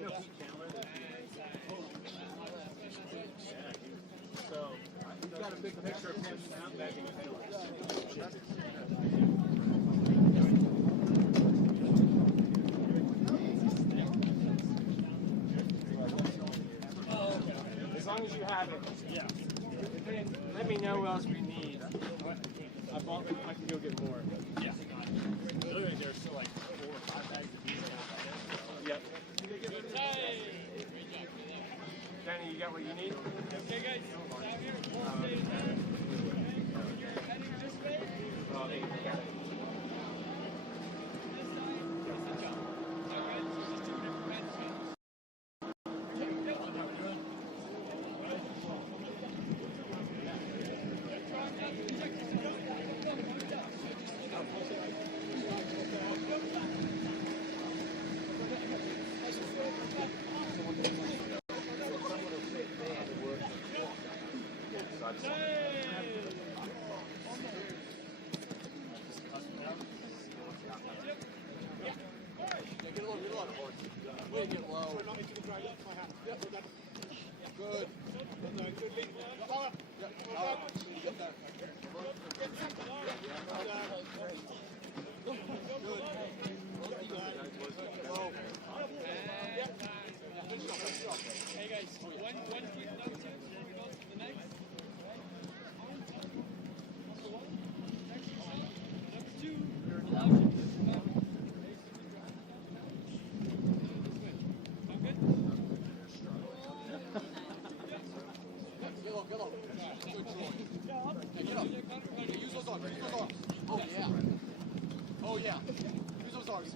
So he's got a big picture of him out backing Taylor. As long as you have it. Yeah. Let me know what else we need. I can go get more. Yeah. Literally, there's still like 4 or 5 bags of beef. Yep. Danny, you got what you need? Okay, guys. Down here. You're heading this way? Oh, they got it.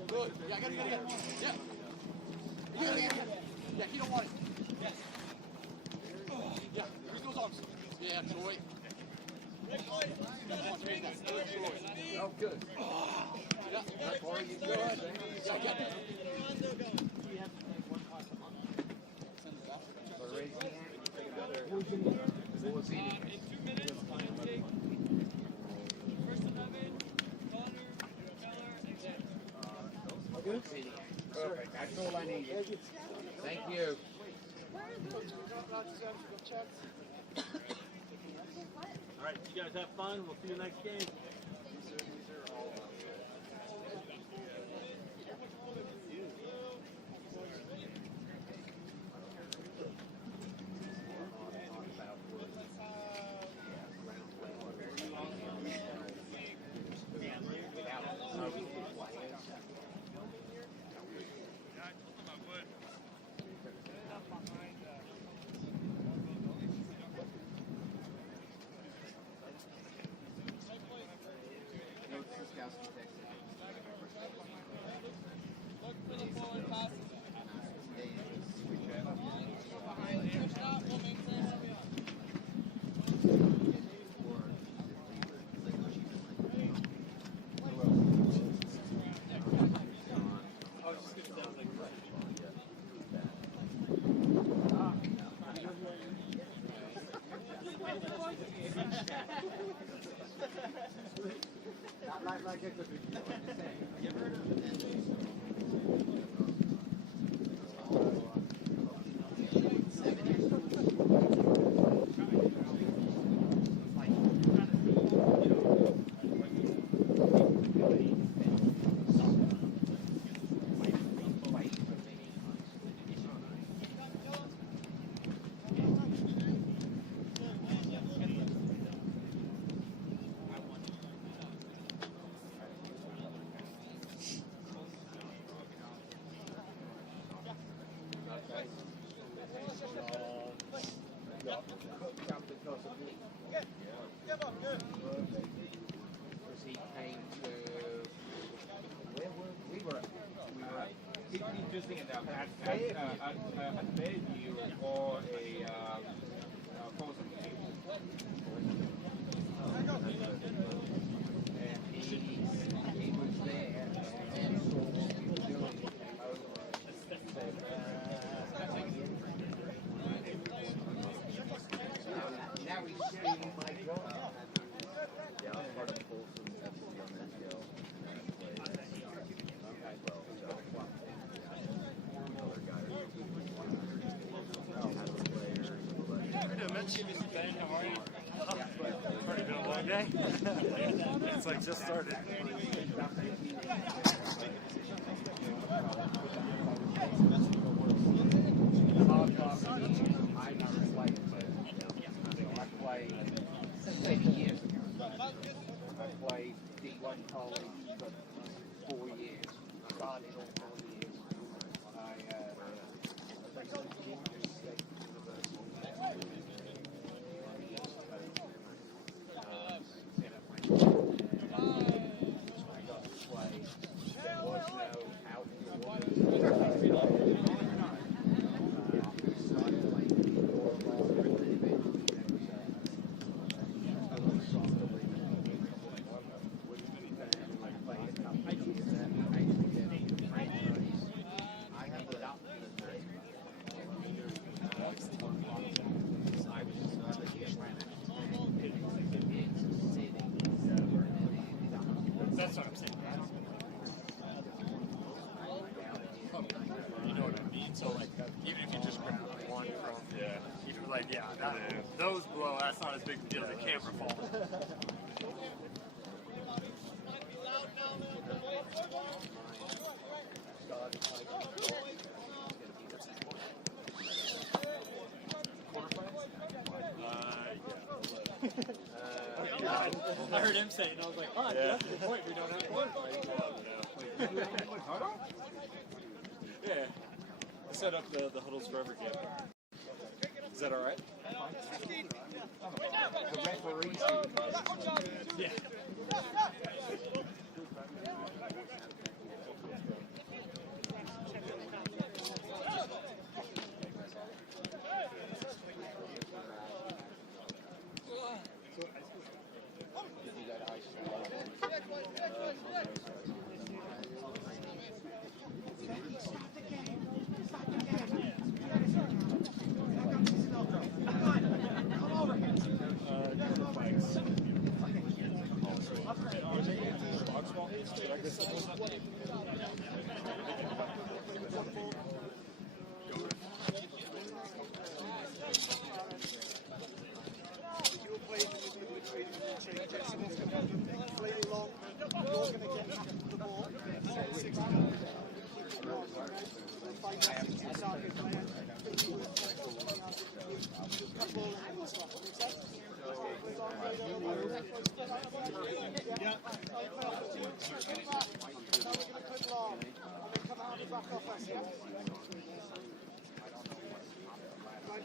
Good. Yeah, I gotta get. Yeah. You gotta get. Yeah, he don't want it. Yes. Yeah, use those arms. Yeah, Troy. Good, Troy. Oh, good. Yeah. That's why you good. Yeah, yeah. In 2 minutes, I'm gonna take first 11, Connor, Keller, and Jack. Perfect. That's all I needed. Thank you. All right, you guys have fun. We'll see you next game. Like it could be. You ever heard of just thinking that at Fairview or a Folsom table. And he was there and saw what we were doing. Now he's saying, my God. Yeah, I'm part of Folsom. That's the young man. Okay, well, another guy. Ben, how are you? Pretty been a long day. It's like just started. I played 7 years ago. I played D1 college for 4 years. I started all 4 years. That's what I'm saying. You know what I mean? So like, even if you just grab one from, even like, those blow. That's not as big a deal as a camera fall. I heard him say it, and I was like, oh, that's the point. We don't have one. Yeah. I set up the huddles for every game. Is that alright? The referees. Yeah.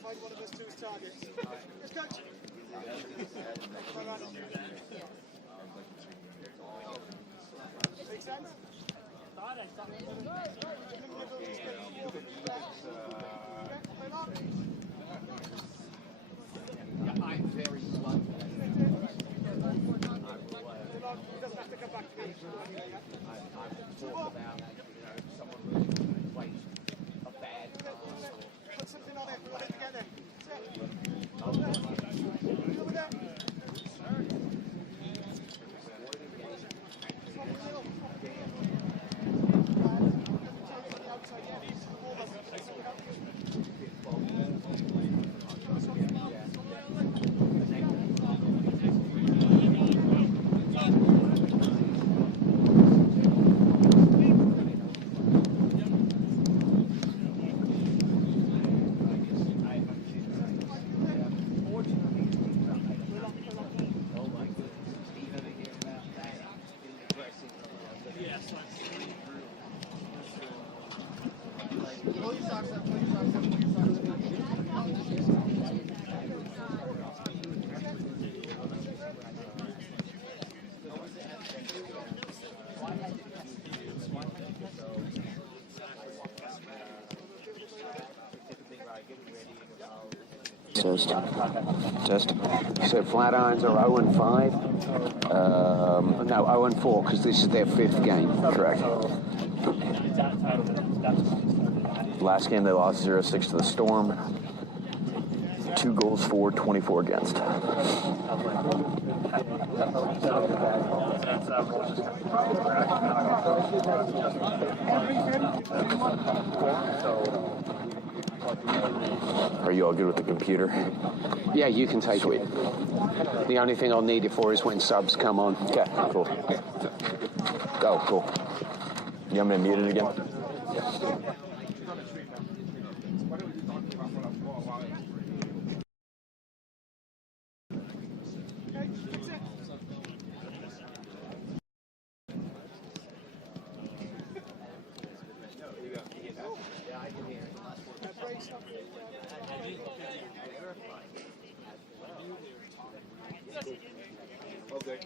Find one of us two's targets. Let's go. Make sense? I'm very slow. He doesn't have to come back to me. I've talked about, someone who plays a bad pass. Put something on it. We want it to get there. Test. So Flatirons are 0-5. No, 0-4 because this is their 5th game. Correct. Last game they lost 0-6 to the Storm. 2 goals for, 24 against. Are you you all good with the computer? Yeah, you can take Sweet. it. The only thing I'll need it for is when subs come on. Okay, cool. Go, cool. You want me to mute it again? Okay.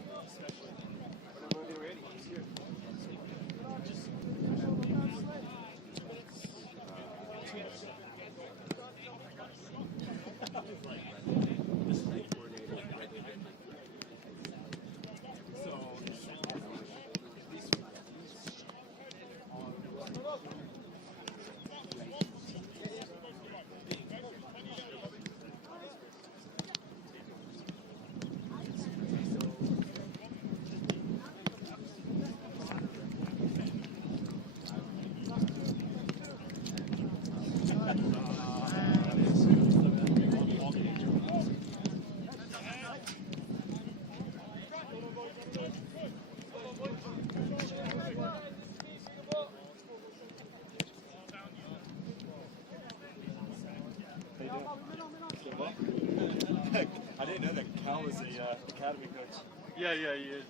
I didn't know that Cal was a academy coach. Yeah, he is.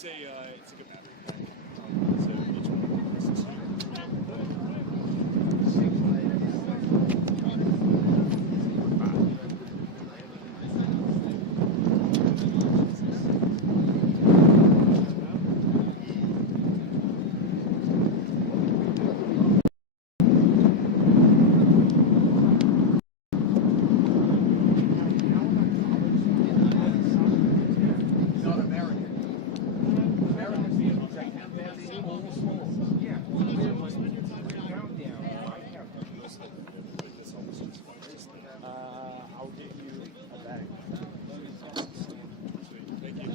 It's a good map. So each one versus I'll get you a bag. Sweet. Thank you.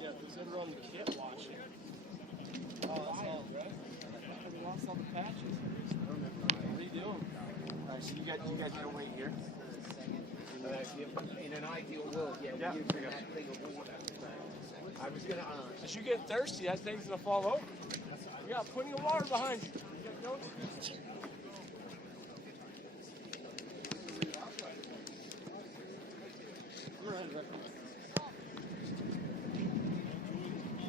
Yeah, who's ever on the kit watching? Oh, that's all, right? We lost all the patches. What are you doing? Alright, so you guys gonna wait here? In an ideal world, yeah, we're using that thing of water. I was going to ask. As you get thirsty, that thing's gonna fall over. You got plenty of water behind you.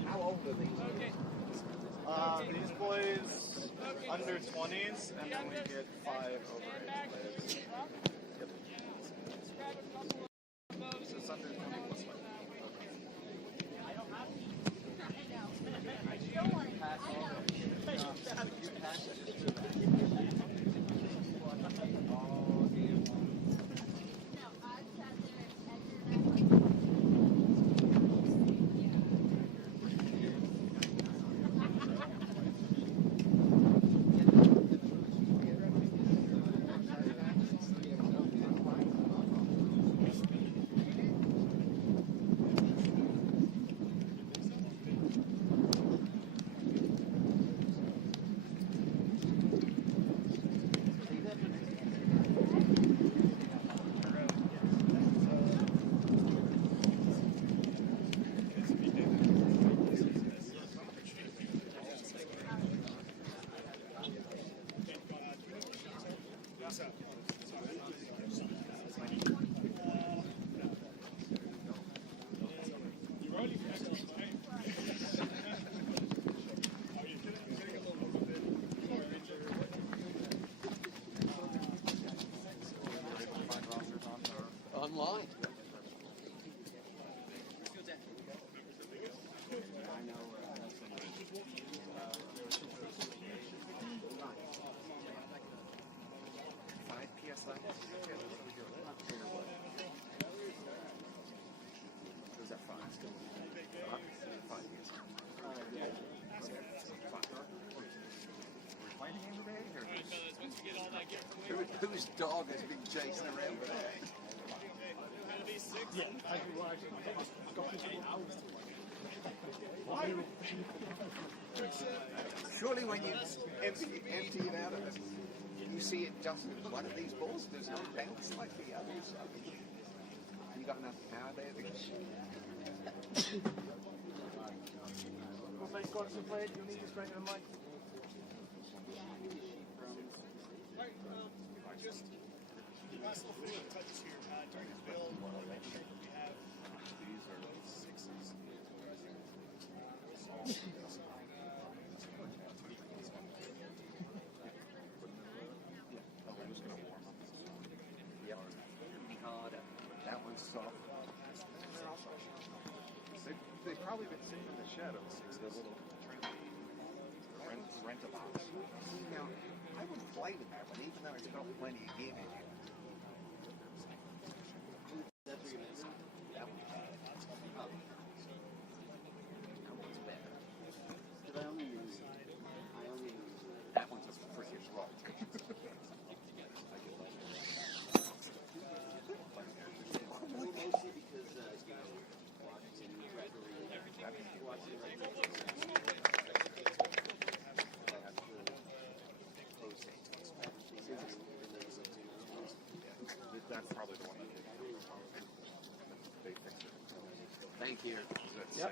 How old are these? These boys under 20s, and then we get 5 over 8 players. Yep. So it's under 20. line. Whose dog has been chasing around with that? Surely when you empty it out of it, you see it just one of these balls does not bounce like the others. You got enough power there to Just last little bit of touches here during the build. Make sure we have both sixes. harder. That one's soft. They've probably been sitting in the shadows. The little rent-a-box. Now, I would play with that one, even though it's got plenty of gear in it. That one's a freaking rock. That's probably the one that they fixed it. Thank you. Yep.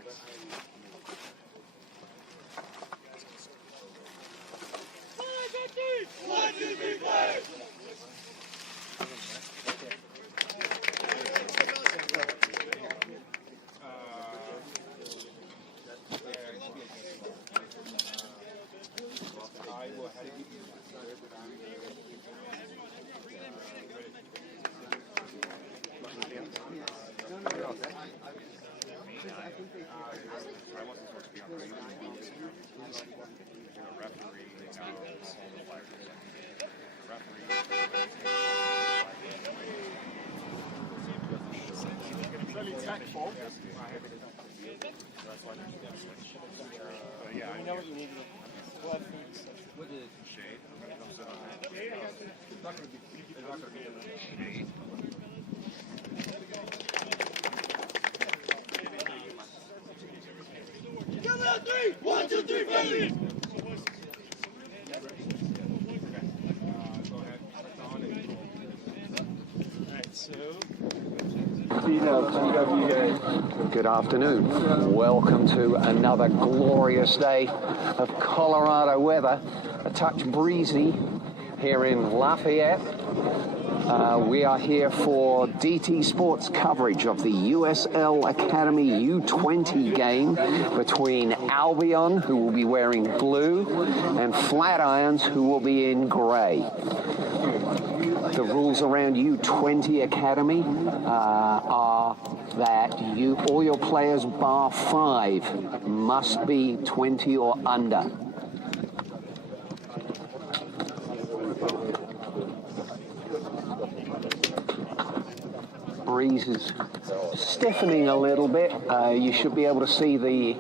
You know what you need. 12 feet. With the shade. It's not going to be shade. Come on, 3! 1, 2, 3, ready! Good afternoon. Welcome to another glorious day of Colorado weather. A touch breezy here in Lafayette. We are here for DT Sports coverage of the USL Academy U20 game between Albion, who will be wearing blue, and Flatirons, who will be in grey. The rules around U20 Academy are that all your players bar 5 must be 20 or under. Breeze is stiffening a little bit. You should be able to see the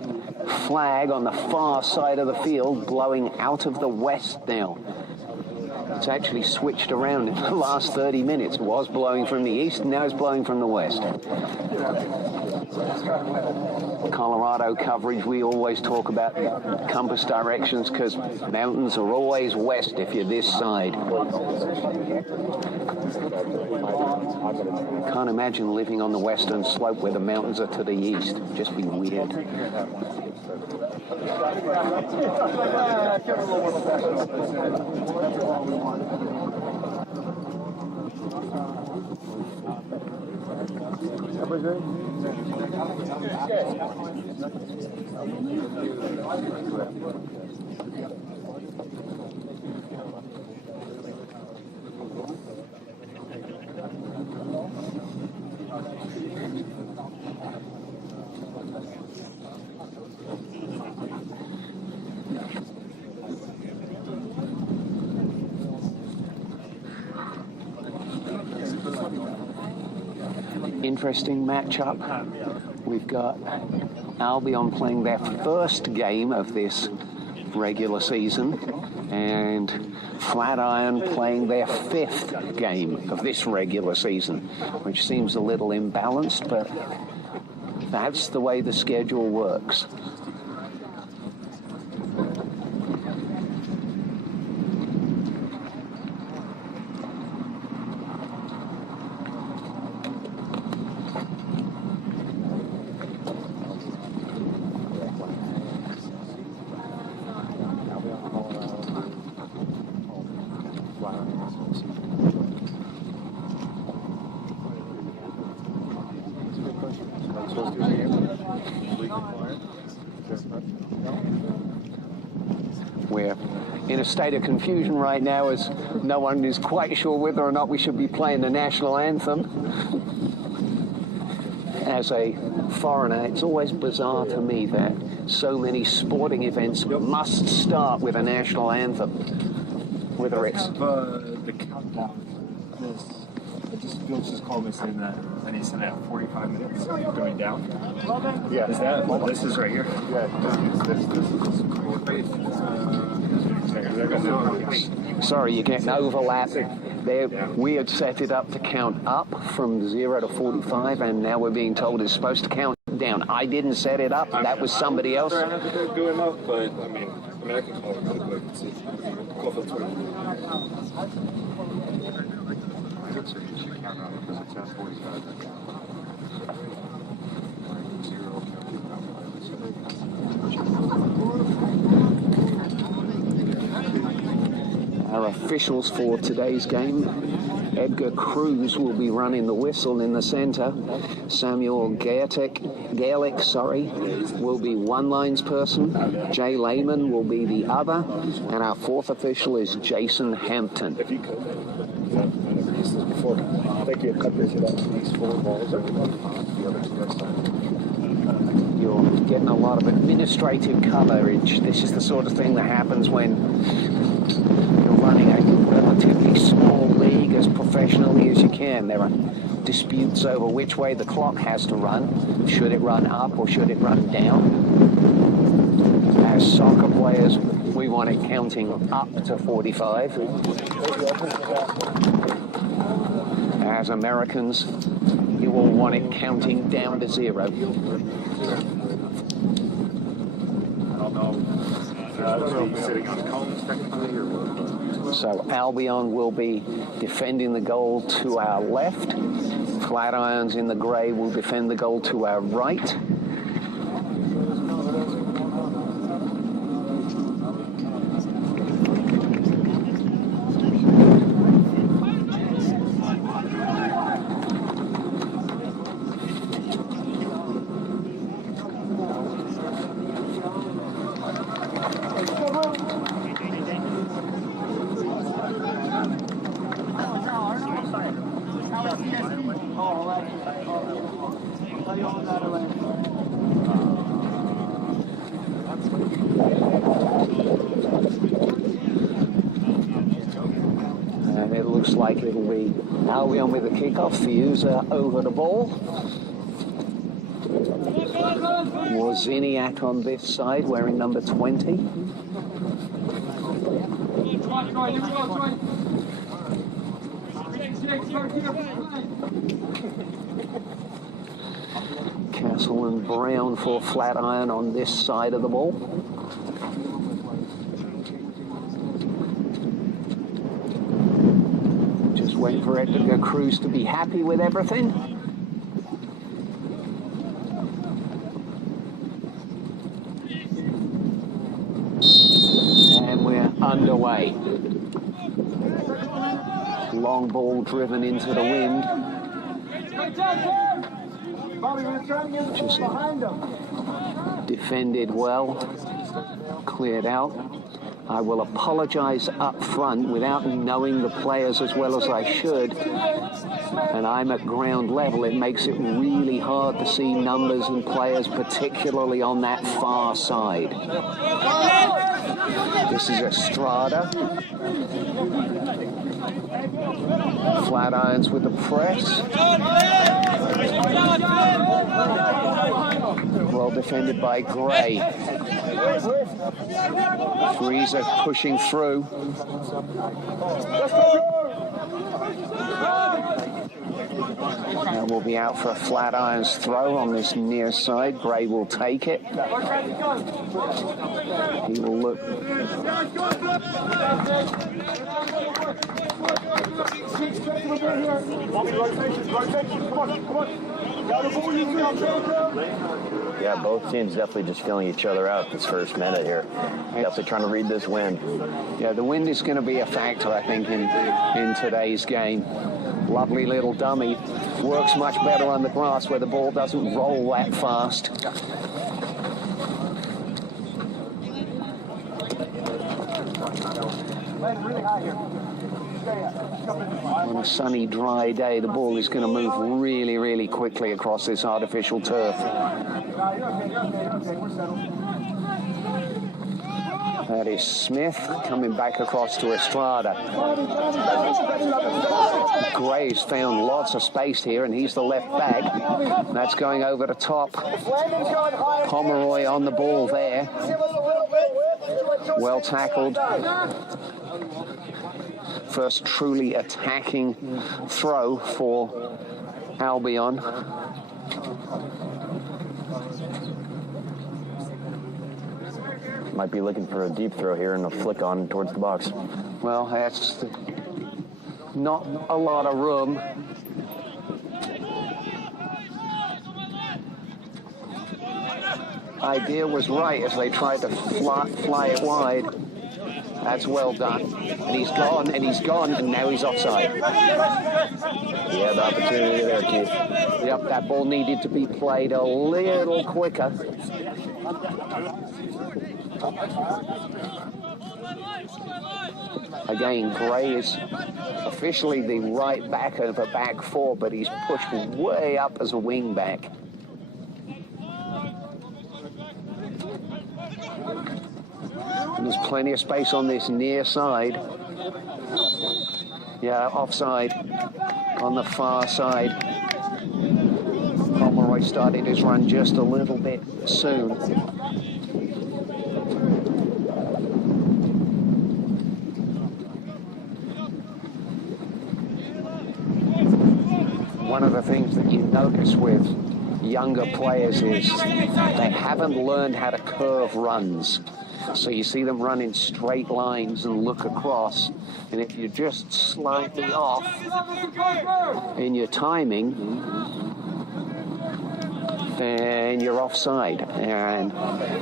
flag on the far side of the field blowing out of the west now. It's actually switched around in the last 30 minutes. It was blowing from the east, now it's blowing from the west. Colorado coverage, we always talk about compass directions because mountains are always west if you're this side. Can't imagine living on the western slope where the mountains are to the east. It'd just be weird. interesting matchup. We've got Albion playing their first game of this regular season and Flatiron playing their 5th game of this regular season, which seems a little imbalanced, but that's the way the schedule works. We're in a state of confusion right now as no one is quite sure whether or not we should be playing the national anthem. As a foreigner, it's always bizarre to me that so many sporting events must start with a national anthem. Whether it's... the countdown. Bill's just called me saying that I need to send out 45 minutes going down. Yeah. Is that what this is right here? Yeah, this is Sorry, you're getting overlap. There, we had set it up to count up from 0 to 45, and now we're being told it's supposed to count down. I didn't set it up. That was somebody else. I have to do him up, but I mean, I can call it really quick and see. Call for Twitter. Our officials for today's game: Edgar Cruz will be running the whistle in the center. Samuel Gaelic, will be one linesperson. Jay Lehman will be the other. And our 4th official is Jason Hampton. If you could, before, I think you cut this up. These 4 balls are the other 2 You're getting a lot of administrative coverage. This is the sort of thing that happens when you're running a relatively small league as professionally as you can. There are disputes over which way the clock has to run. Should it run up or should it run down? As soccer players, we want it counting up to 45. As Americans, you will want it counting down to 0. I don't know if he's sitting on the cones technically or what. So Albion will be defending the goal to our left. Flatirons in the grey will defend the goal to our right. And it looks like it'll be Albion with the kickoff. Fiuza over the ball. Wozniak on this side, wearing number 20. Castle and Brown for Flatiron on this side of the ball. Just waiting for Edgar Cruz to be happy with everything. And we're underway. Long ball driven into the wind. Just defended well, cleared out. I will apologize up front without knowing the players as well as I should. And I'm at ground level. It makes it really hard to see numbers and players, particularly on that far side. This is Estrada. Flatirons with the press. defended by Gray. Freezer pushing through. And will be out for a Flatirons throw on this near side. Gray will take it. He will look. Yeah, both teams definitely just feeling each other out this first minute here. Definitely trying to read this wind. Yeah, the wind is going to be a factor, I think, in today's game. Lovely little dummy. Works much better on the grass where the ball doesn't roll that fast. On a sunny, dry day, the ball is going to move really, really quickly across this artificial turf. That is Smith coming back across to Estrada. Gray's found lots of space here, and he's the left back. That's going over the top. Pomeroy on the ball there. Well tackled. First truly attacking throw for Albion. Might be looking for a deep throw here and a flick on towards the box. Well, that's not a lot of room. Idea was right as they tried to fly it wide. That's well done. And he's gone, and now he's offside. Yeah, the opportunity there, Keith. Yep, that ball needed to be played a little quicker. Again, Gray is officially the right back of a back four, but he's pushed way up as a wing back. And there's plenty of space on this near side. Yeah, offside on the far side. Pomeroy started his run just a little bit soon. One of the things that you notice with younger players is they haven't learned how to curve runs. So you see them run in straight lines and look across. And if you're just slightly off in your timing, then you're offside. And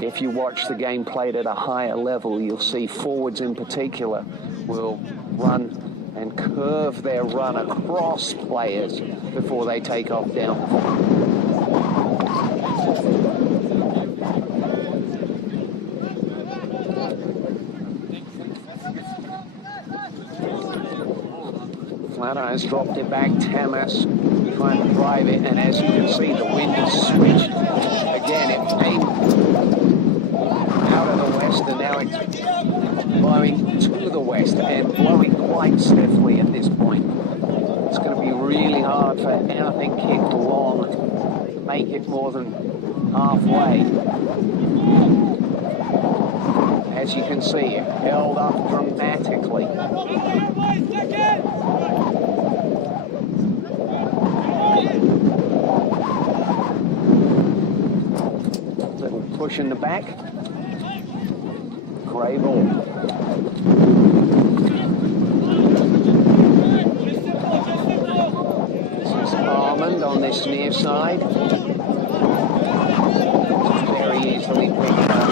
if you watch the game played at a higher level, you'll see forwards in particular will run and curve their run across players before they take off down. Flatiron's dropped it back. Tamas trying to drive it, and as you can see, the wind has switched. Again, it came out of the west, and now it's blowing to the west and blowing quite stiffly at this point. It's going to be really hard for anything kicked long to make it more than halfway. As you can see, it held up dramatically. Little push in the back. Gray ball. This is Armand on this near side. Very easily picked up.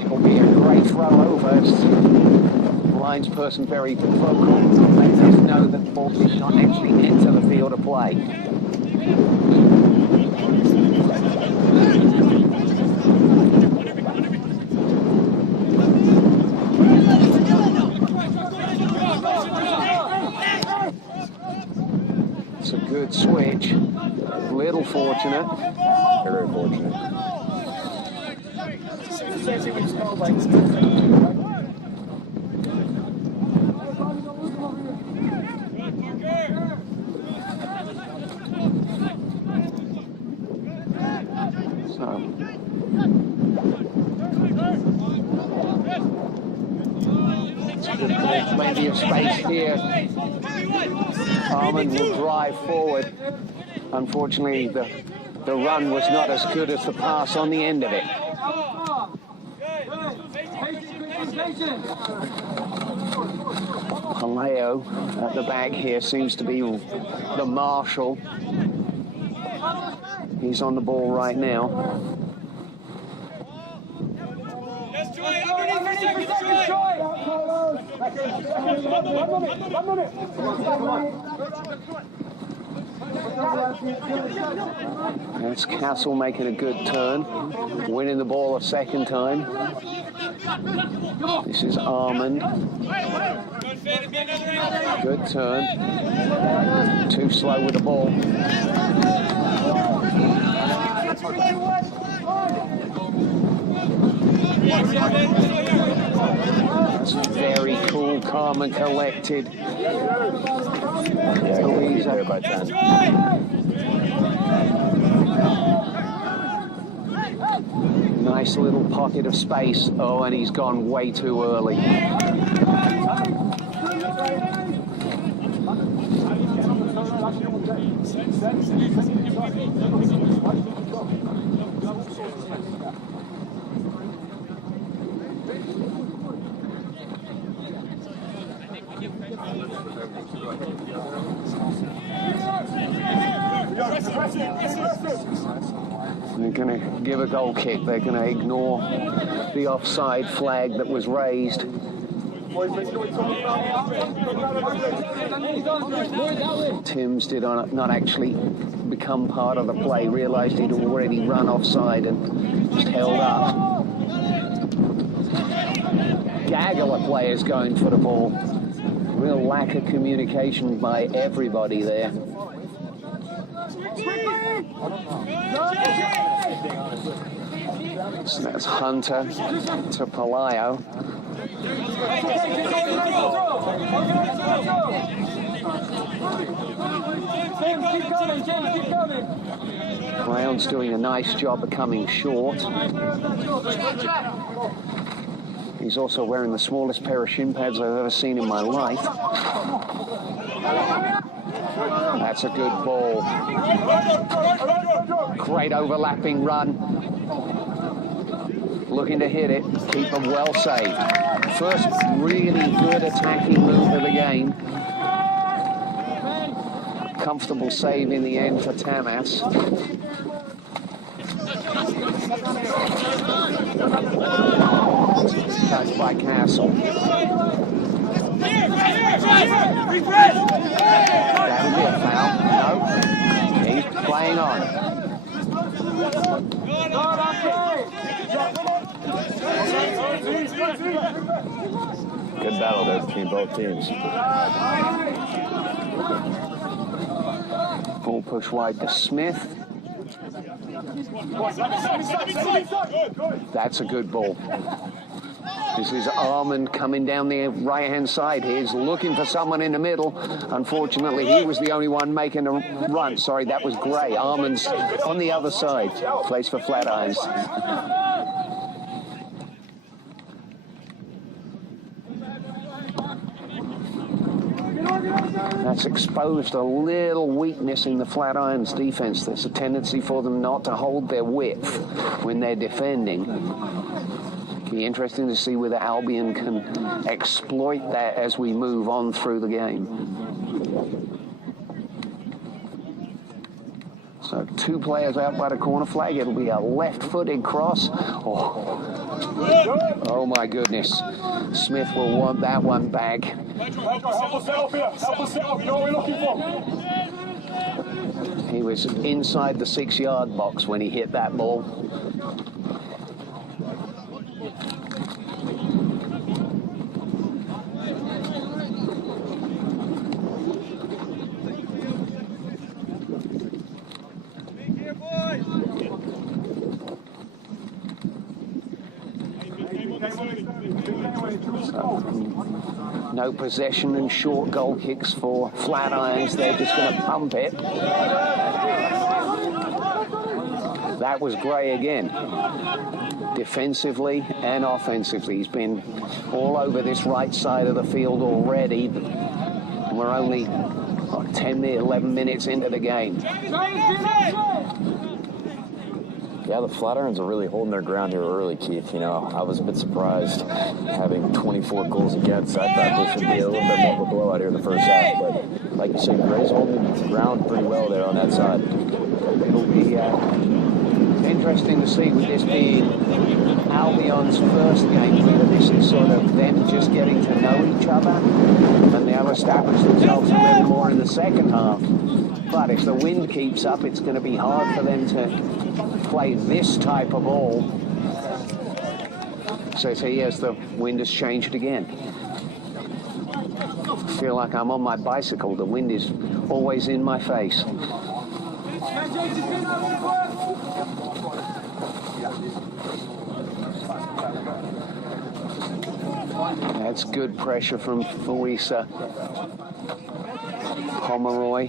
It'll be a great throw over. Linesperson very vocal. Let us know that the ball did not actually enter the field of play. It's a good switch. Little fortunate. Very fortunate. Plenty of space here. Almond will drive forward. Unfortunately, the run was not as good as the pass on the end of it. Paleo at the back here seems to be the marshal. He's on the ball right now. Yes, Troy, underneath for seconds, Troy! That's Castle making a good turn, winning the ball a second time. This is Armand. Good turn. Too slow with the ball. That's very cool, calm and collected. Yeah, he's there by 10. Nice little pocket of space. Oh, and he's gone way too early. They're going to give a goal kick. They're going to ignore the offside flag that was raised. Timms did not actually become part of the play, realised he'd already run offside and just held up. Gaggle of players going for the ball. Real lack of communication by everybody there. So that's Hunter to Palaio. Brown's doing a nice job of coming short. He's also wearing the smallest pair of shin pads I've ever seen in my life. That's a good ball. Great overlapping run. Looking to hit it. Keeper well saved. First really good attacking move of the game. Comfortable save in the end for Tamas. Touched by Castle. That'll be a foul. No. He's playing on. Good battle there between both teams. Ball push wide to Smith. That's a good ball. This is Armand coming down the right-hand side. He's looking for someone in the middle. Unfortunately, he was the only one making a run. Sorry, that was Gray. Armand's on the other side. Plays for Flatirons. That's exposed a little weakness in the Flatirons defense. There's a tendency for them not to hold their width when they're defending. Be interesting to see whether Albion can exploit that as we move on through the game. So 2 players out by the corner flag. It'll be a left-footed cross. Oh my goodness. Smith will want that one back. Help us set up here. Help us set up. You know what we're looking for. He was inside the 6-yard box when he hit that ball. No possession and short goal kicks for Flatirons. They're just going to pump it. that was Gray again. Defensively and offensively. He's been all over this right side of the field already. We're only 10, 11 minutes into the game. Yeah, the Flatirons are really holding their ground here early, Keith. You know, I was a bit surprised having 24 goals against. I thought this would be a little bit more of a blowout here in the first half. But like you said, Gray's holding the ground pretty well there on that side. It'll be interesting to see with this being Albion's first game, whether this is sort of them just getting to know each other and they'll establish themselves a bit more in the second half. But if the wind keeps up, it's going to be hard for them to play this type of ball. So see, as the wind has changed again. I feel like I'm on my bicycle. The wind is always in my face. That's good pressure from Fuisa. Pomeroy.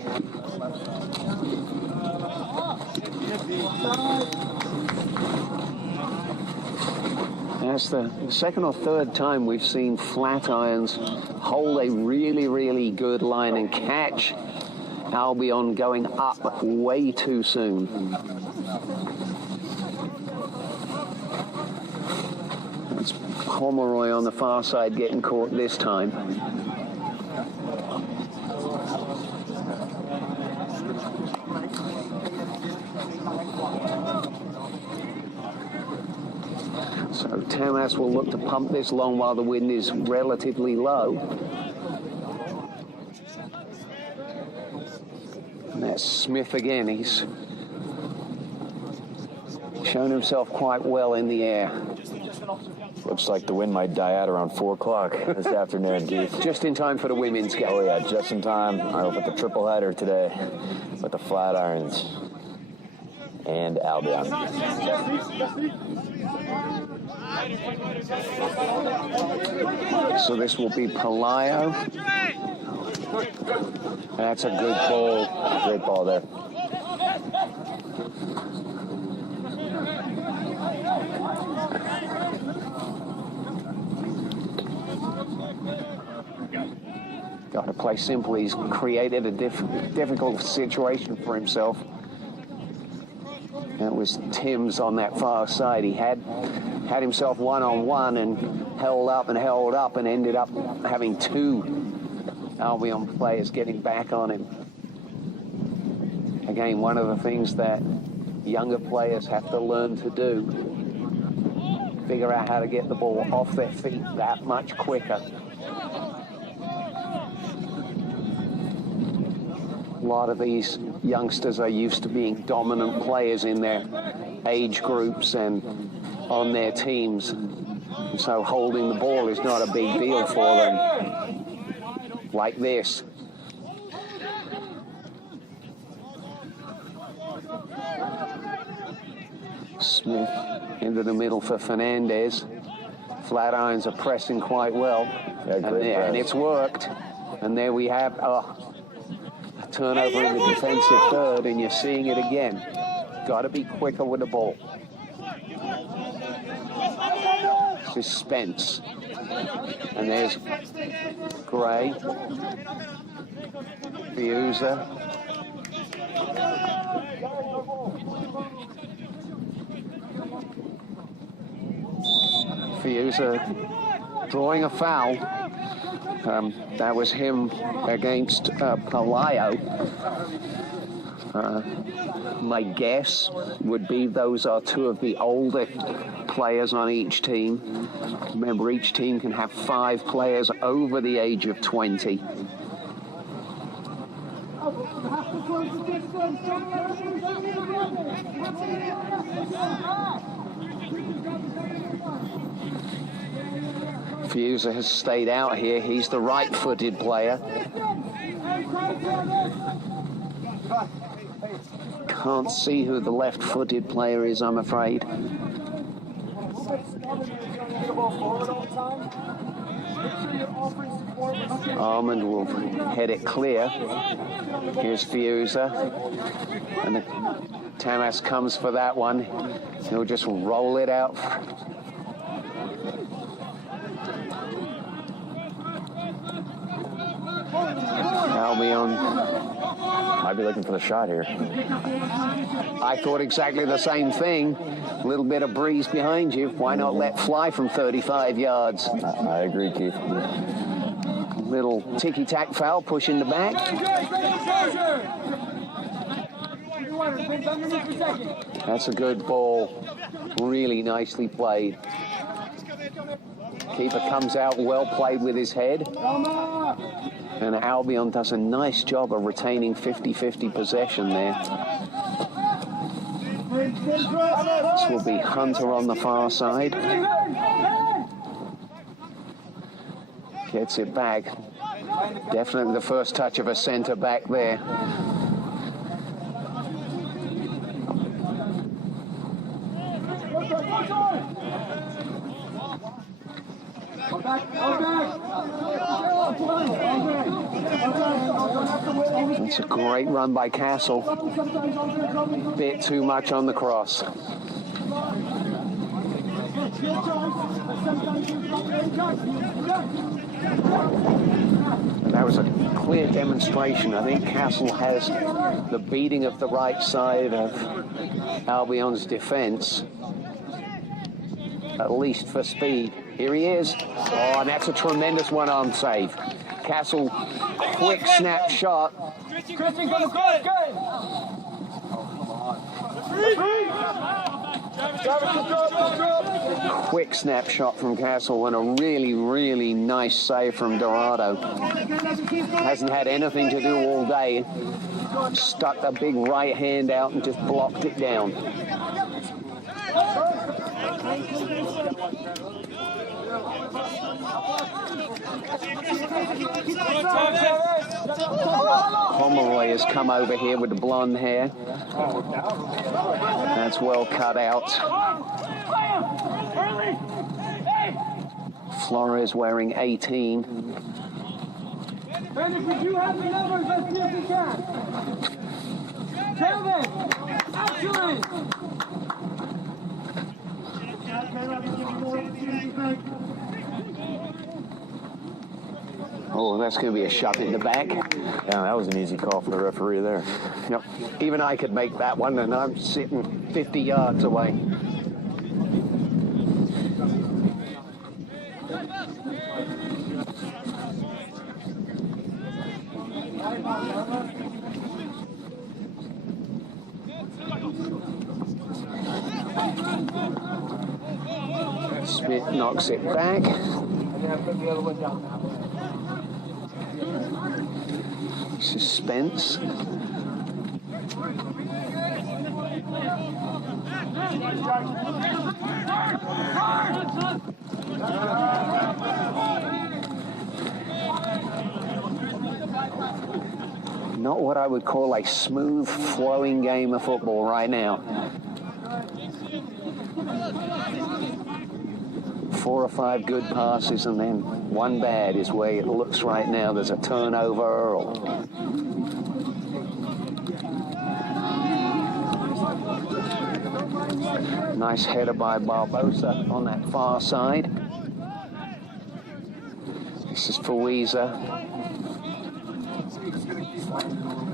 That's the second or third time we've seen Flatirons hold a really, really good line and catch Albion going up way too soon. It's Pomeroy on the far side getting caught this time. So Tamas will look to pump this long while the wind is relatively low. And that's Smith again. He's shown himself quite well in the air. Looks like the wind might die out around 4 o'clock this afternoon, Keith. Just in time for the women's game. Oh yeah, just in time. I'll put the triple header today with the Flatirons and Albion. So this will be Pelayo. That's a good ball. Great ball there. Got to play simple. He's created a difficult situation for himself. That was Timms on that far side. He had himself one-on-one and held up and ended up having 2 Albion players getting back on him. Again, one of the things that younger players have to learn to do. Figure out how to get the ball off their feet that much quicker. A lot of these youngsters are used to being dominant players in their age groups and on their teams. So holding the ball is not a big deal for them. Like this. Smith into the middle for Fernandez. Flatirons are pressing quite well. And it's worked. And there we have a turnover in the defensive third, and you're seeing it again. Got to be quicker with the ball. Suspense. And there's Gray. Fiuza. Fiuza drawing a foul. That was him against Pelayo. My guess would be those are 2 of the older players on each team. Remember, each team can have 5 players over the age of 20. Fiuza has stayed out here. He's the right-footed player. Can't see who the left-footed player is, I'm afraid. Armand will head it clear. Here's Fiuza. And the Tamas comes for that one. He'll just roll it out. Albion might be looking for the shot here. I thought exactly the same thing. A little bit of breeze behind you. Why not let fly from 35 yards? I agree, Keith. Little ticky-tack foul, push in the back. That's a good ball. Really nicely played. Keeper comes out well played with his head. And Albion does a nice job of retaining 50-50 possession there. This will be Hunter on the far side. Gets it back. Definitely the first touch of a centre back there. It's a great run by Castle. Bit too much on the cross. That was a clear demonstration. I think Castle has the beating of the right side of Albion's defence, at least for speed. Here he is. Oh, and that's a tremendous one-arm save. Castle, quick snap shot. Quick snapshot from Castle and a really, really nice save from Dorado. Hasn't had anything to do all day. Stuck the big right hand out and just blocked it down. Pomeroy has come over here with the blonde hair. That's well cut out. Flores wearing 18. Oh, that's going to be a shot in the back. Yeah, that was an easy call for the referee there. Yep. Even I could make that one, and I'm sitting 50 yards away. Smith knocks it back. Suspense. Not what I would call a smooth flowing game of football right now. 4 or 5 good passes and then one bad is where it looks right now. There's a turnover. Or nice header by Barbosa on that far side. This is Faweza.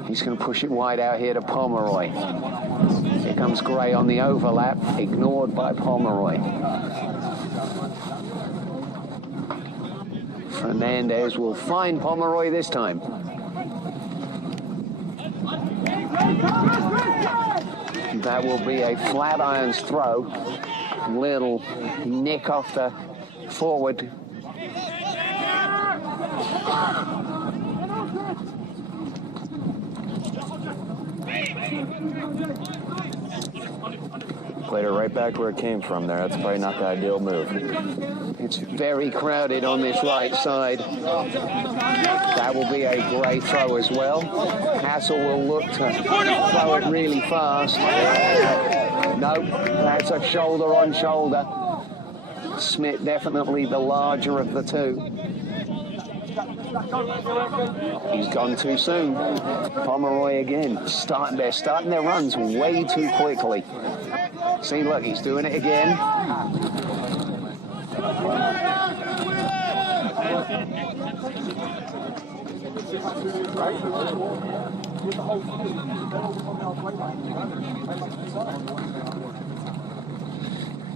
He's going to push it wide out here to Pomeroy. Here comes Gray on the overlap, ignored by Pomeroy. Fernandez will find Pomeroy this time. That will be a Flatirons throw. Little nick off the forward. Played it right back where it came from there. That's probably not the ideal move. It's very crowded on this right side. That will be a great throw as well. Castle will look to throw it really fast. Nope, that's a shoulder on shoulder. Smith definitely the larger of the two. He's gone too soon. Pomeroy again. They're starting their runs way too quickly. See, look, he's doing it again.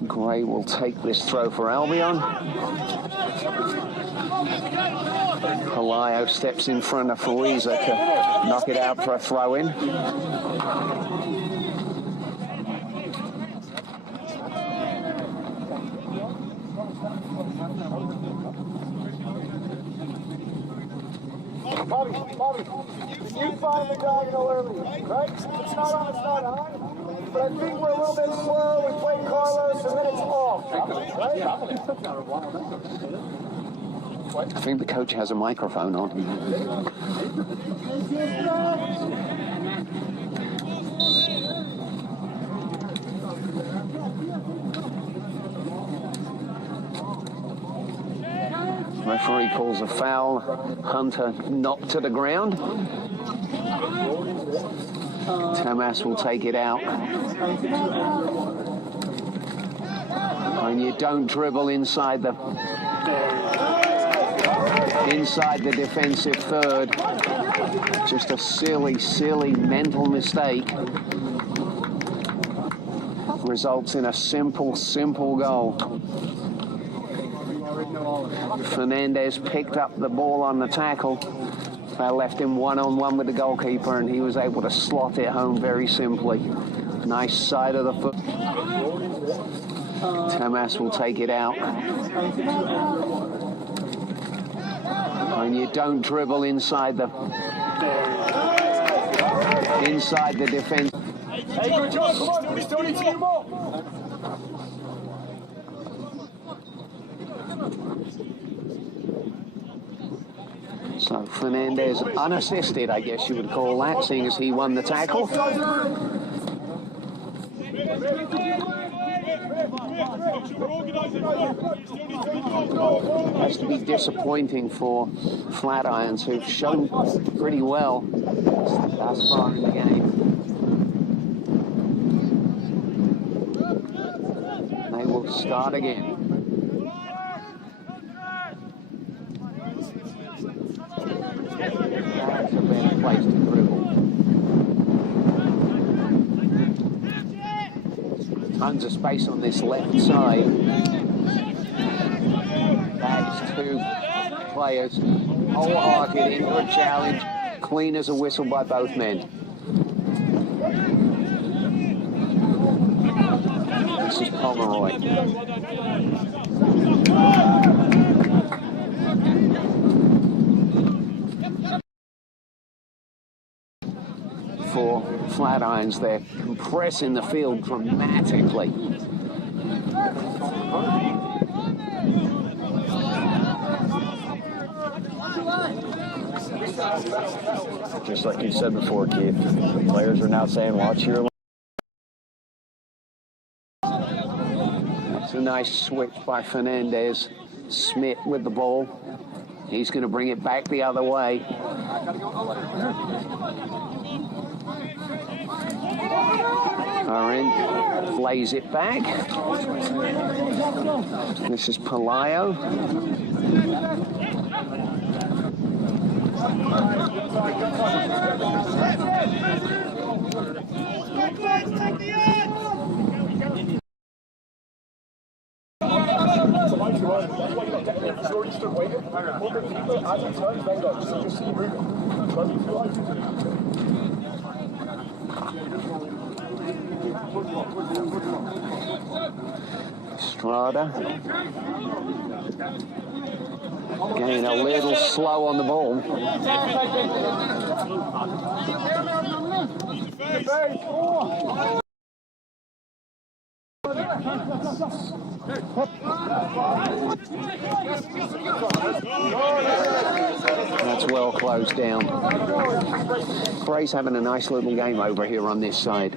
Gray will take this throw for Albion. Palaio steps in front of Feliza to knock it out for a throw-in. Bobby, you find the diagonal early, right? It's not on. But I think we're a little bit slow. We played Carlos, and then it's off, right? I think the coach has a microphone on. Referee calls a foul. Hunter knocked to the ground. Tomas will take it out. And you don't dribble inside the defensive third. Just a silly mental mistake. Results in a simple goal. Fernandez picked up the ball on the tackle. They left him one-on-one with the goalkeeper, and he was able to slot it home very simply. Nice side of the foot. Tomas will take it out. And you don't dribble inside the defense. Hey, good job. Come on, we still need to get more. So Fernandez unassisted, I guess you would call that, seeing as he won the tackle. Has to be disappointing for Flatirons, who've shown pretty well thus far in the game. They will start again. That's a better place to dribble. Tons of space on this left side. That is two players wholehearted into a challenge. Clean as a whistle by both men. This is Pomeroy. For Flatirons, they're compressing the field dramatically. Just like you said before, Keith, the players are now saying, watch your line. That's a nice switch by Fernandez. Smith with the ball. He's going to bring it back the other way. Aaron lays it back. This is Palaio. Strada. Again, a little slow on the ball. That's well closed down. Gray's having a nice little game over here on this side.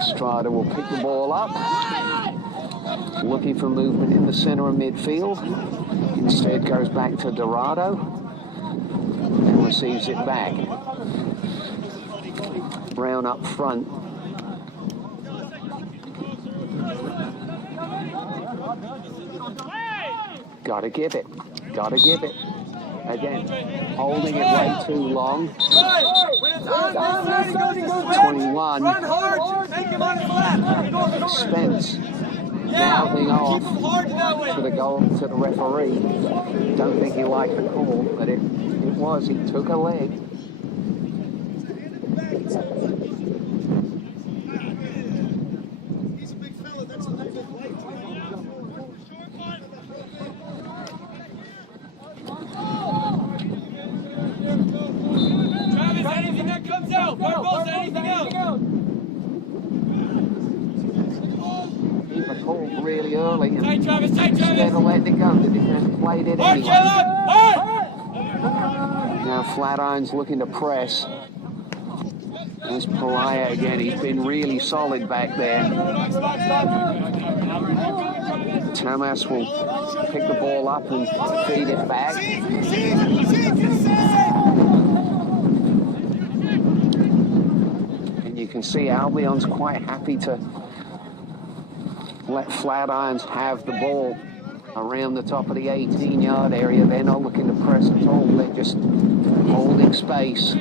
Estrada will pick the ball up, looking for movement in the center of midfield. Instead goes back to Dorado and receives it back. Brown up front. Gotta give it. Gotta give it. Again, holding it way too long. 21. Spence mouthing off to the goal to the referee. Don't think he liked the call, but it was. He took a leg. He's a big fella. That's a big leg. Travis, anything that comes out, Purple's anything out. He was called really early. Tight, Travis, tight, Travis. Instead of letting it go, the defense played it anyway. Now Flatiron's looking to press. There's Pariah again. He's been really solid back there. Tamas will pick the ball up and feed it back. And you can see Albion's quite happy to let Flatirons have the ball around the top of the 18-yard area. They're not looking to press at all. They're just holding space.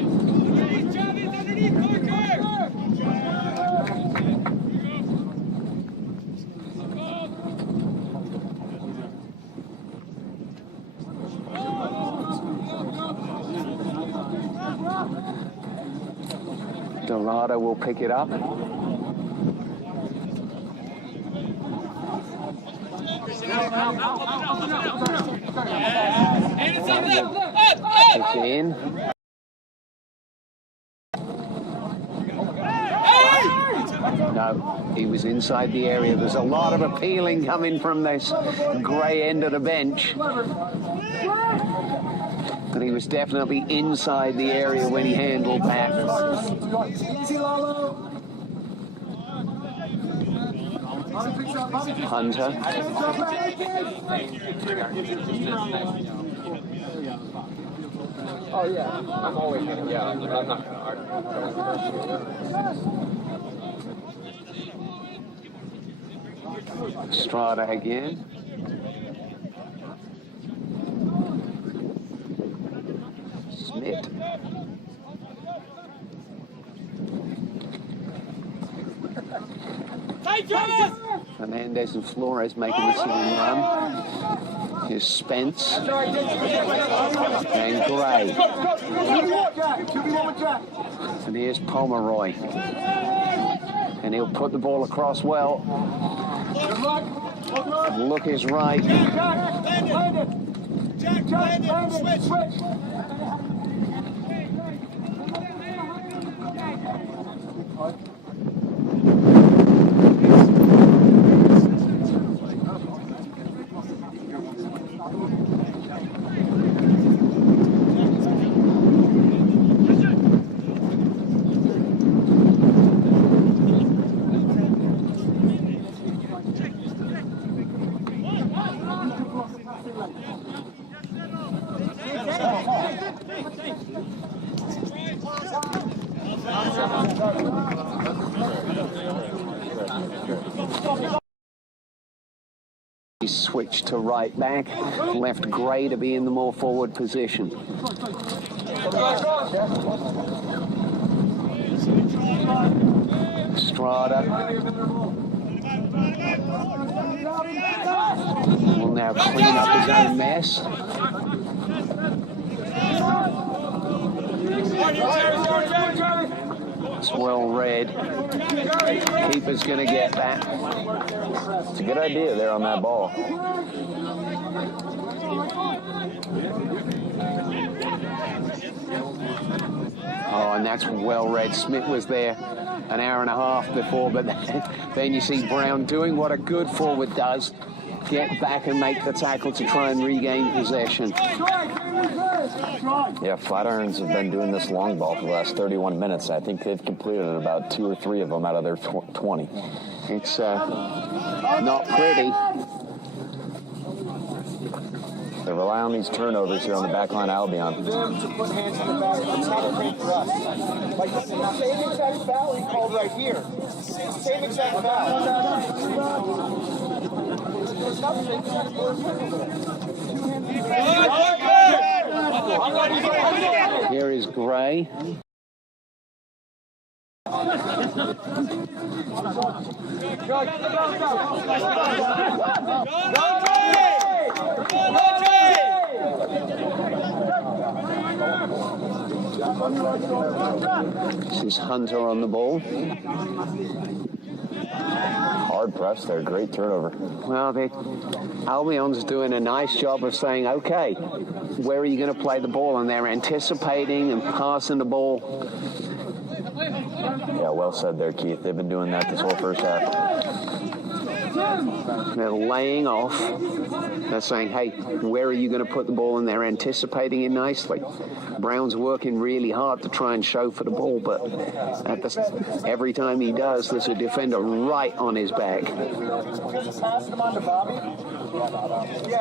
Dorado will pick it up. It's in. No, he was inside the area. There's a lot of appealing coming from this grey end of the bench. But he was definitely inside the area when he handled that. Hunter. Oh yeah, I'm always gonna, yeah, I'm not gonna argue. Estrada again. Smith. Fernandez and Flores making the same run. Here's Spence and Gray. And here's Pomeroy. And he'll put the ball across well. Look is right. Switch. He switched to right back, left Gray to be in the more forward position. Estrada will now clean up his own mess. It's well read. Keeper's going to get that. It's a good idea there on that ball. Oh, and that's well read. Smith was there an hour and a half before, but then you see Brown doing what a good forward does. Get back and make the tackle to try and regain possession. Yeah, Flatirons have been doing this long ball for the last 31 minutes. I think they've completed about 2 or 3 of them out of their 20. It's not pretty. They rely on these turnovers here on the back line, Albion. Them to put hands on the back, it's not okay for us. Like the same exact foul he called right here. Same exact foul. Here is Gray. This is Hunter on the ball. Hard press there, great turnover. Well, Albion's doing a nice job of saying, okay, where are you going to play the ball? And they're anticipating and passing the ball. Yeah, well said there, Keith. They've been doing that this whole first half. They're laying off. They're saying, hey, where are you going to put the ball? And they're anticipating it nicely. Brown's working really hard to try and show for the ball, but every time he does, there's a defender right on his back. Yeah,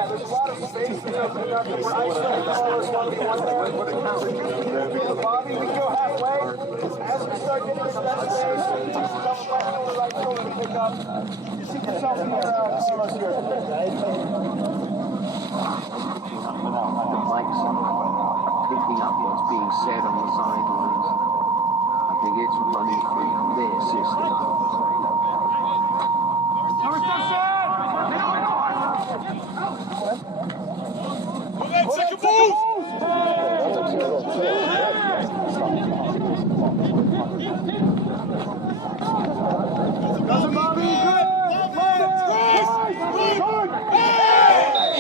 there's a lot of space there. We're isolating all those 1v1 there. Bobby, we go halfway. As we start getting into that space, come back on the right shoulder to pick up. See yourself in your Carlos here. The mic's picking up what's being said on the sidelines. I think it's running through their system. Second ball!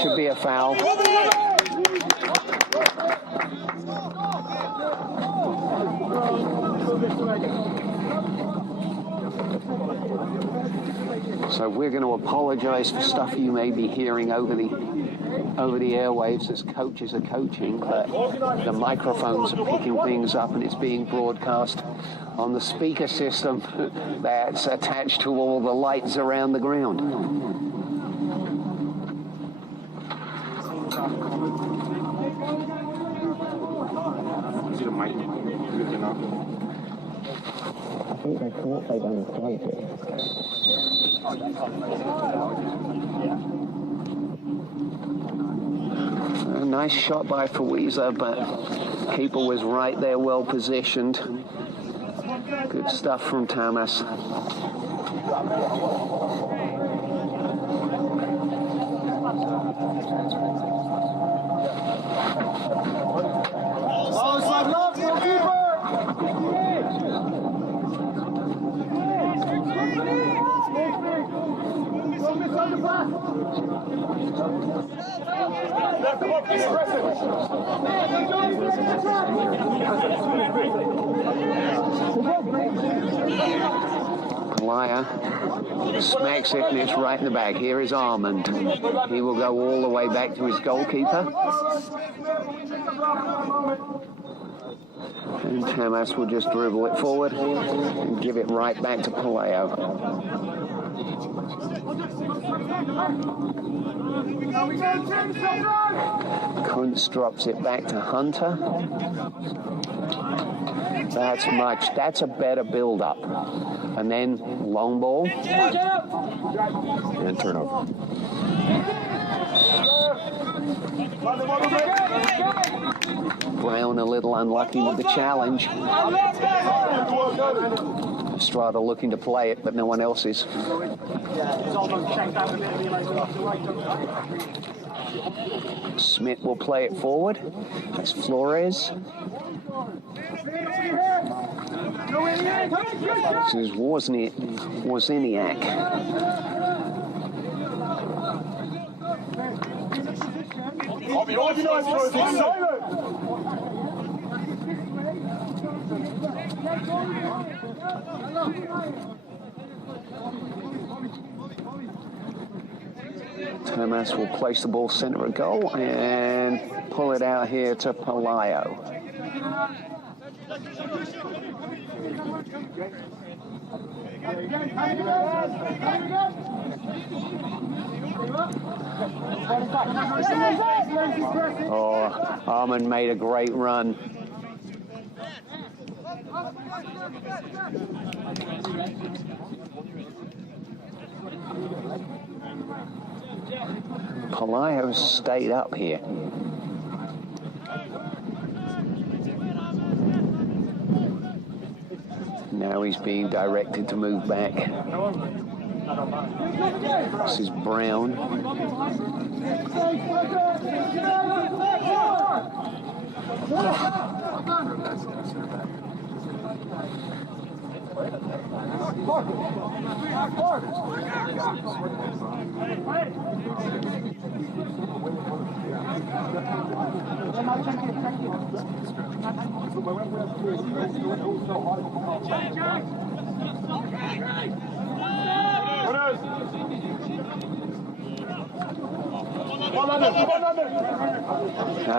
Should be a foul. So we're going to apologize for stuff you may be hearing over the airwaves as coaches are coaching, but the microphones are picking things up and it's being broadcast on the speaker system that's attached to all the lights around the ground. I think they thought they'd unplugged it. A nice shot by Faweza, but keeper was right there, well positioned. Good stuff from Thomas. Playa smacks it and it's right in the back. Here is Armand. He will go all the way back to his goalkeeper. And Tamas will just dribble it forward and give it right back to Palayo. Kuntz drops it back to Hunter. That's a better build-up. And then long ball. And turnover. Brown a little unlucky with the challenge. Estrada looking to play it, but no one else is. Smith will play it forward. That's Flores. This is Wozniak. Termas will place the ball center of goal and pull it out here to Palaio. Oh, Armand made a great run. Palaio stayed up here. Now he's being directed to move back. This is Brown.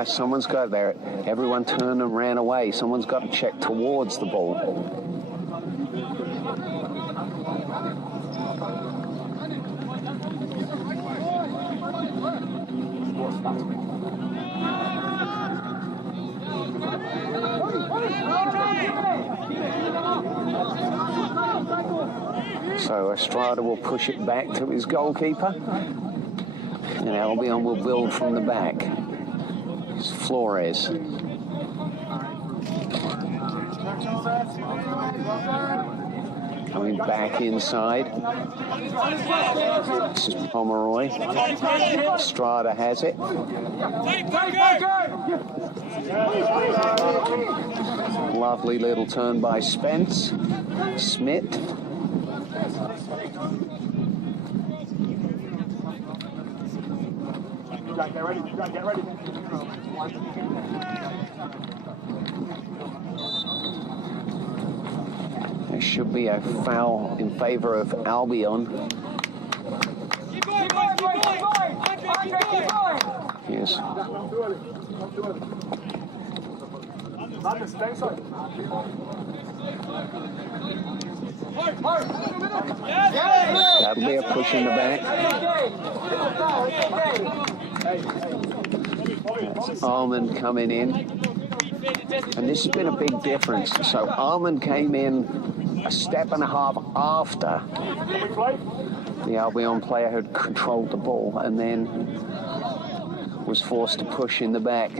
Someone's got there. Everyone turned and ran away. Someone's got to check towards the ball. So Estrada will push it back to his goalkeeper, and Albion will build from the back. It's Flores. Coming back inside. This is Pomeroy. Estrada has it. Lovely little turn by Spence. Smith. Get ready, get ready. There should be a foul in favor of Albion. Keep going, keep going, keep going. Yes. That'll be a push in the back. That's Almond coming in. And this has been a big difference. So Almond came in a step and a half after the Albion player had controlled the ball, and then was forced to push in the back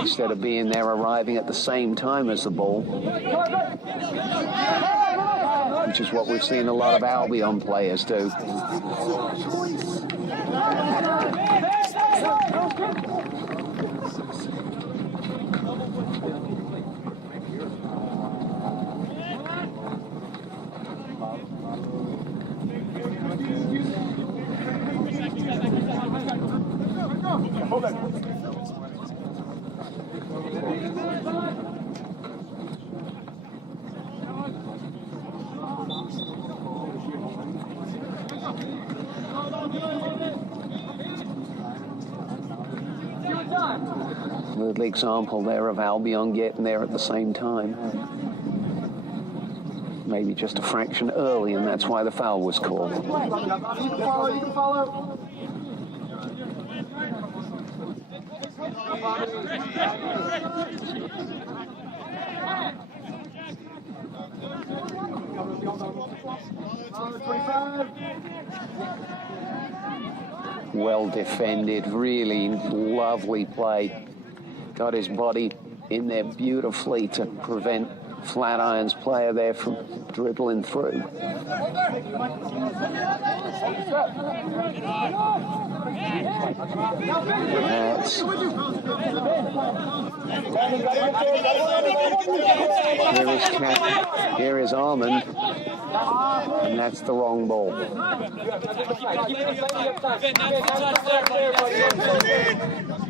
instead of being there arriving at the same time as the ball, which is what we've seen a lot of Albion players do. Little example there of Albion getting there at the same time. Maybe just a fraction early, and that's why the foul was called. You can follow. Well defended, really lovely play. Got his body in there beautifully to prevent Flatiron's player there from dribbling through. Here is Armand, and that's the wrong ball.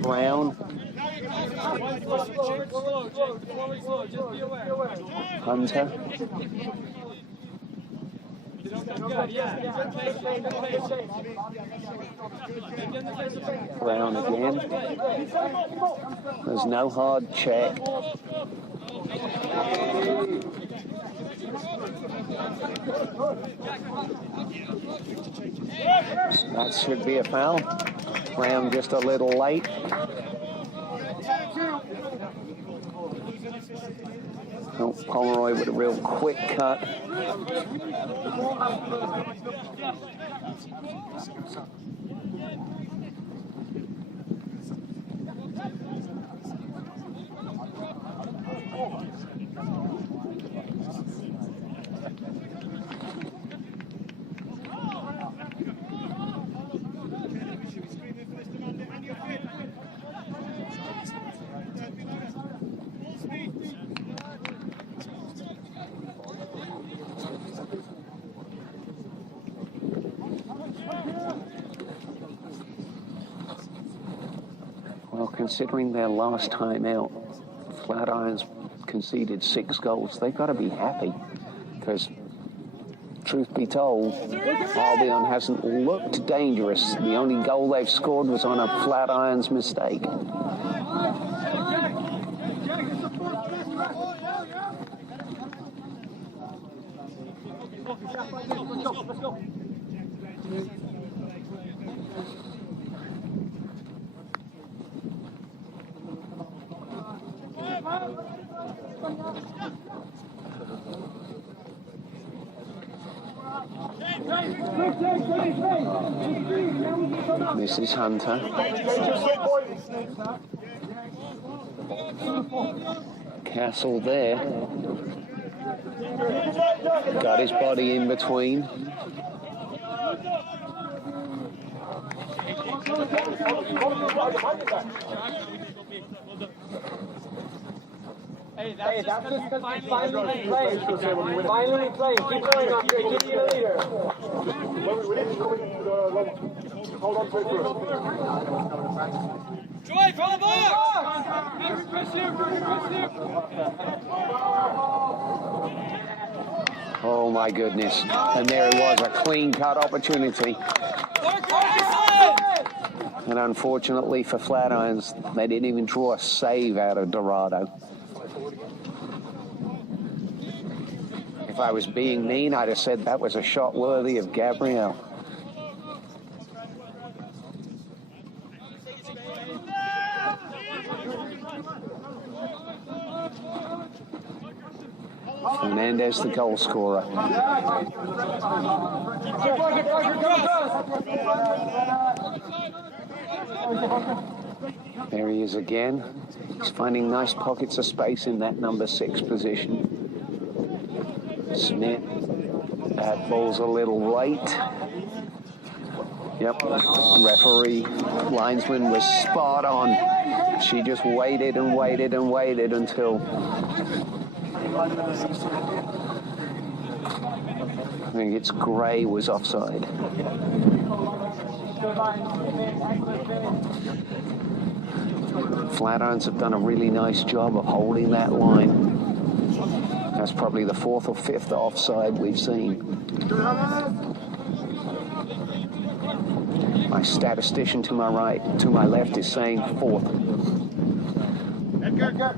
Brown. Hunter. Brown again. There's no hard check. That should be a foul. Brown just a little late. Oh, Pomeroy with a real quick cut. Well, considering their last time out, Flatirons conceded 6 goals. They've got to be happy because, truth be told, Albion hasn't looked dangerous. The only goal they've scored was on a Flatirons mistake. This is Hunter. Castle there. Got his body in between. Hey, that's just because we finally played. Finally played. Keep going up there. Give me the leader. We need to hold on to it first. Joy, from the box! Oh my goodness. And there it was, a clean cut opportunity. And unfortunately for Flatirons, they didn't even draw a save out of Dorado. If I was being mean, I'd have said that was a shot worthy of Gabriel. Fernandez, the goal scorer. There he is again. He's finding nice pockets of space in that number 6 position. Smith, that ball's a little late. Yep, referee, linesman was spot on. She just waited and waited and waited until I think it's Gray was offside. Flatirons have done a really nice job of holding that line. That's probably the 4th or 5th offside we've seen. My statistician to my right, to my left is saying 4th. Edgar.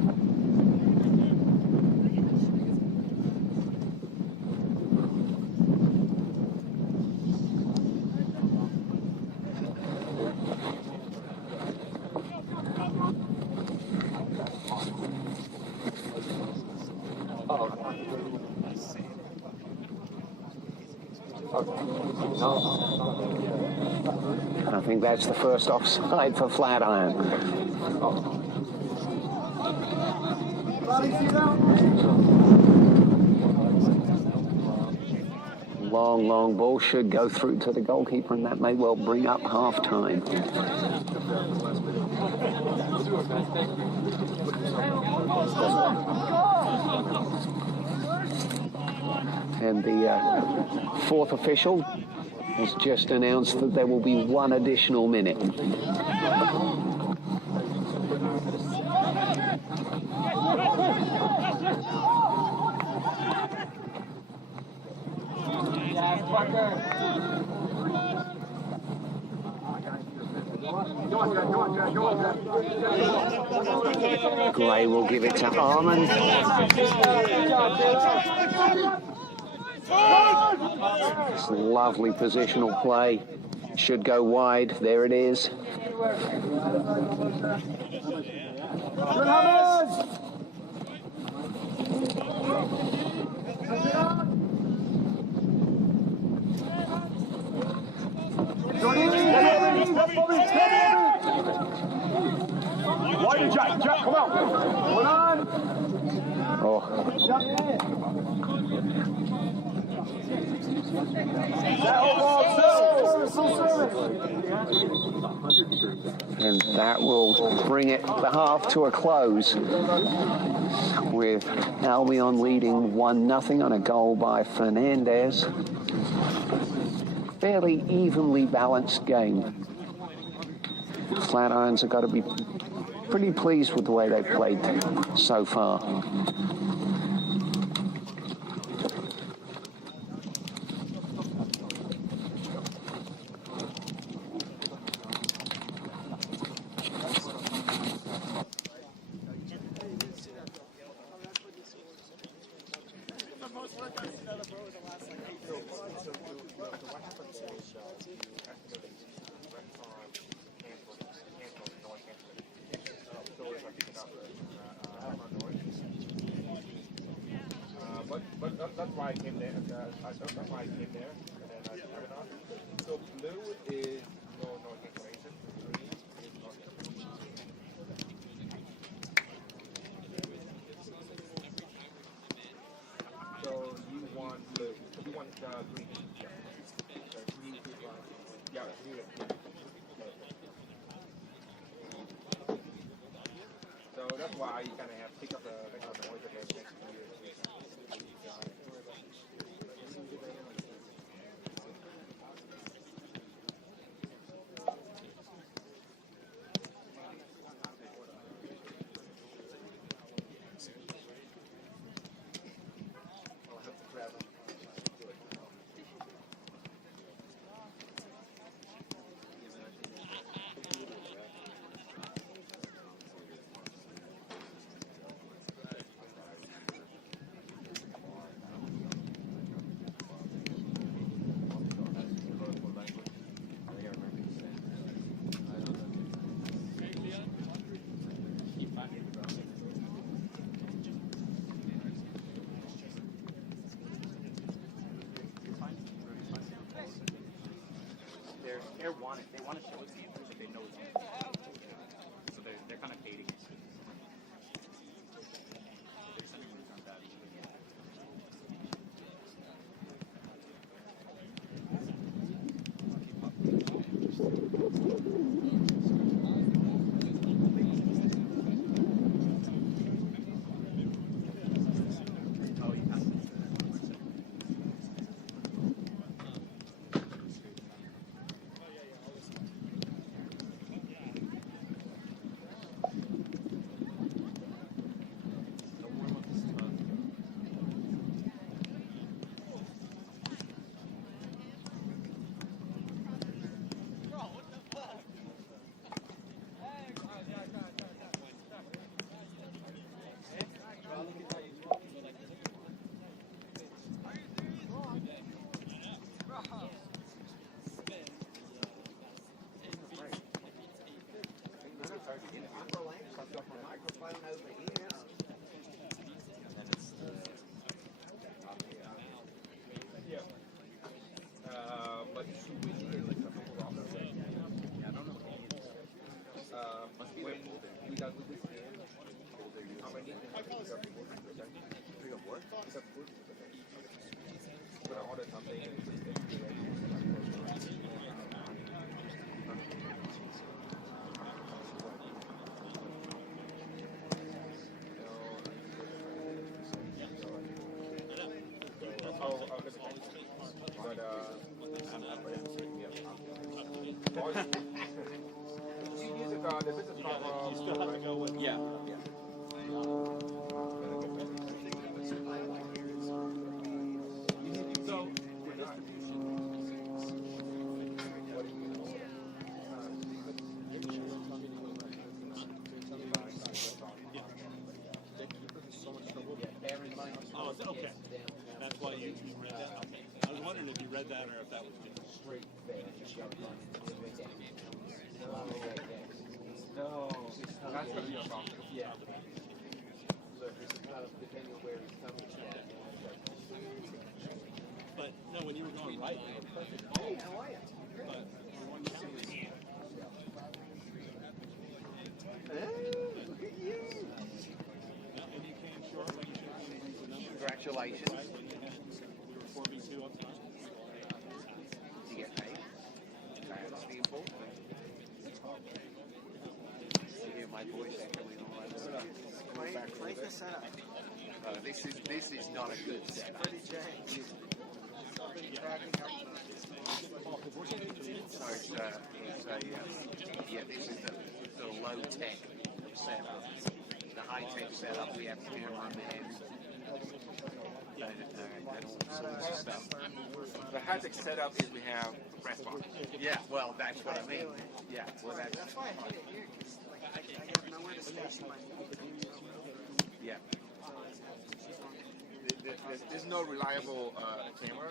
I think that's the first offside for Flatiron. Long ball should go through to the goalkeeper, and that may well bring up half-time. And the 4th official has just announced that there will be 1 additional minute. Gray will give it to Armand. It's lovely positional play. Should go wide. There it is. Wide Jack, come on. Hold on. Oh. And that will bring it the half to a close, with Albion leading 1-0 on a goal by Fernandez. Fairly evenly balanced game. Flatirons have got to be pretty pleased with the way they've played so far. But that's why I came there. That's why I came there. And then I started on. So blue is no information. Green is not information. So you want blue. You want green. Yeah. So green is yeah, green. So that's why you kind of have to pick up the noise again next to you. They want to show it to you, but they know it's on. So they're kind of baiting it. They're sending it on that. But should we do like a couple of hours? Yeah, I don't know. When we done with this game, how many? What? Gonna order something. Yeah. So, Okay. That's why you read that? Okay. I was wondering if you read that or if that was just... No. That's going to be a problem. Yeah. So it's kind of depending on where he's coming from. But, no, when you were going right, you were perfect. Hey, how are you? But one counter. Look at you. And you came short when you should have been the number. Congratulations. Right, when you had, we were 4v2 up front. You get paid. That's the important thing. You hear my voice echoing all over. Crank the setup. This is not a good setup. Pretty jank. So this is the low tech setup. The high tech setup we have to do on the hands. Stuff. The high tech setup is we have a press box. Yeah, well, that's what I mean. Yeah, well, That's why I hate it here, because I have nowhere to station my yeah. There's no reliable camera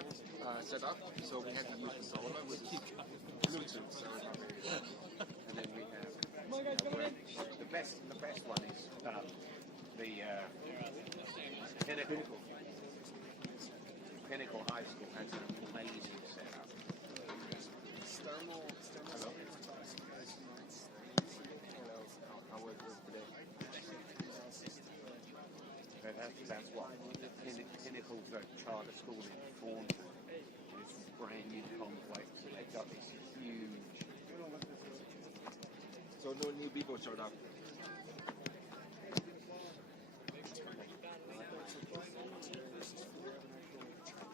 setup, so we have to use the solar with Bluetooth. So it's not very good. And then we have the best one is the Pinnacle High School has an amazing setup. thermal. How was it today? That's what Pinnacle's a charter school in Thornton. It's a brand new complex. So they've got this huge. So no new people showed up.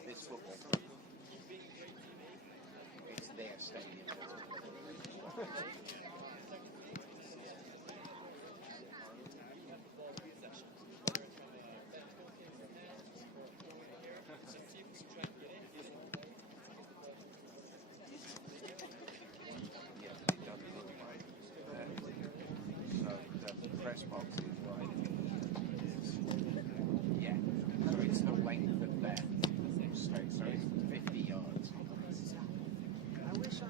This football. It's their stadium. Press box is right. Yeah, so it's the length of that straight, so it's 50 yards. I wish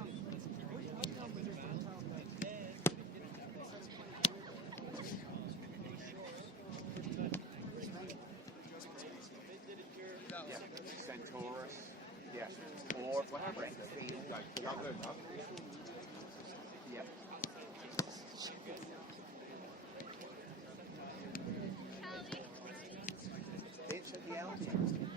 Yeah, Centaurus. Yeah, or whatever. Yeah. It's at the Albion.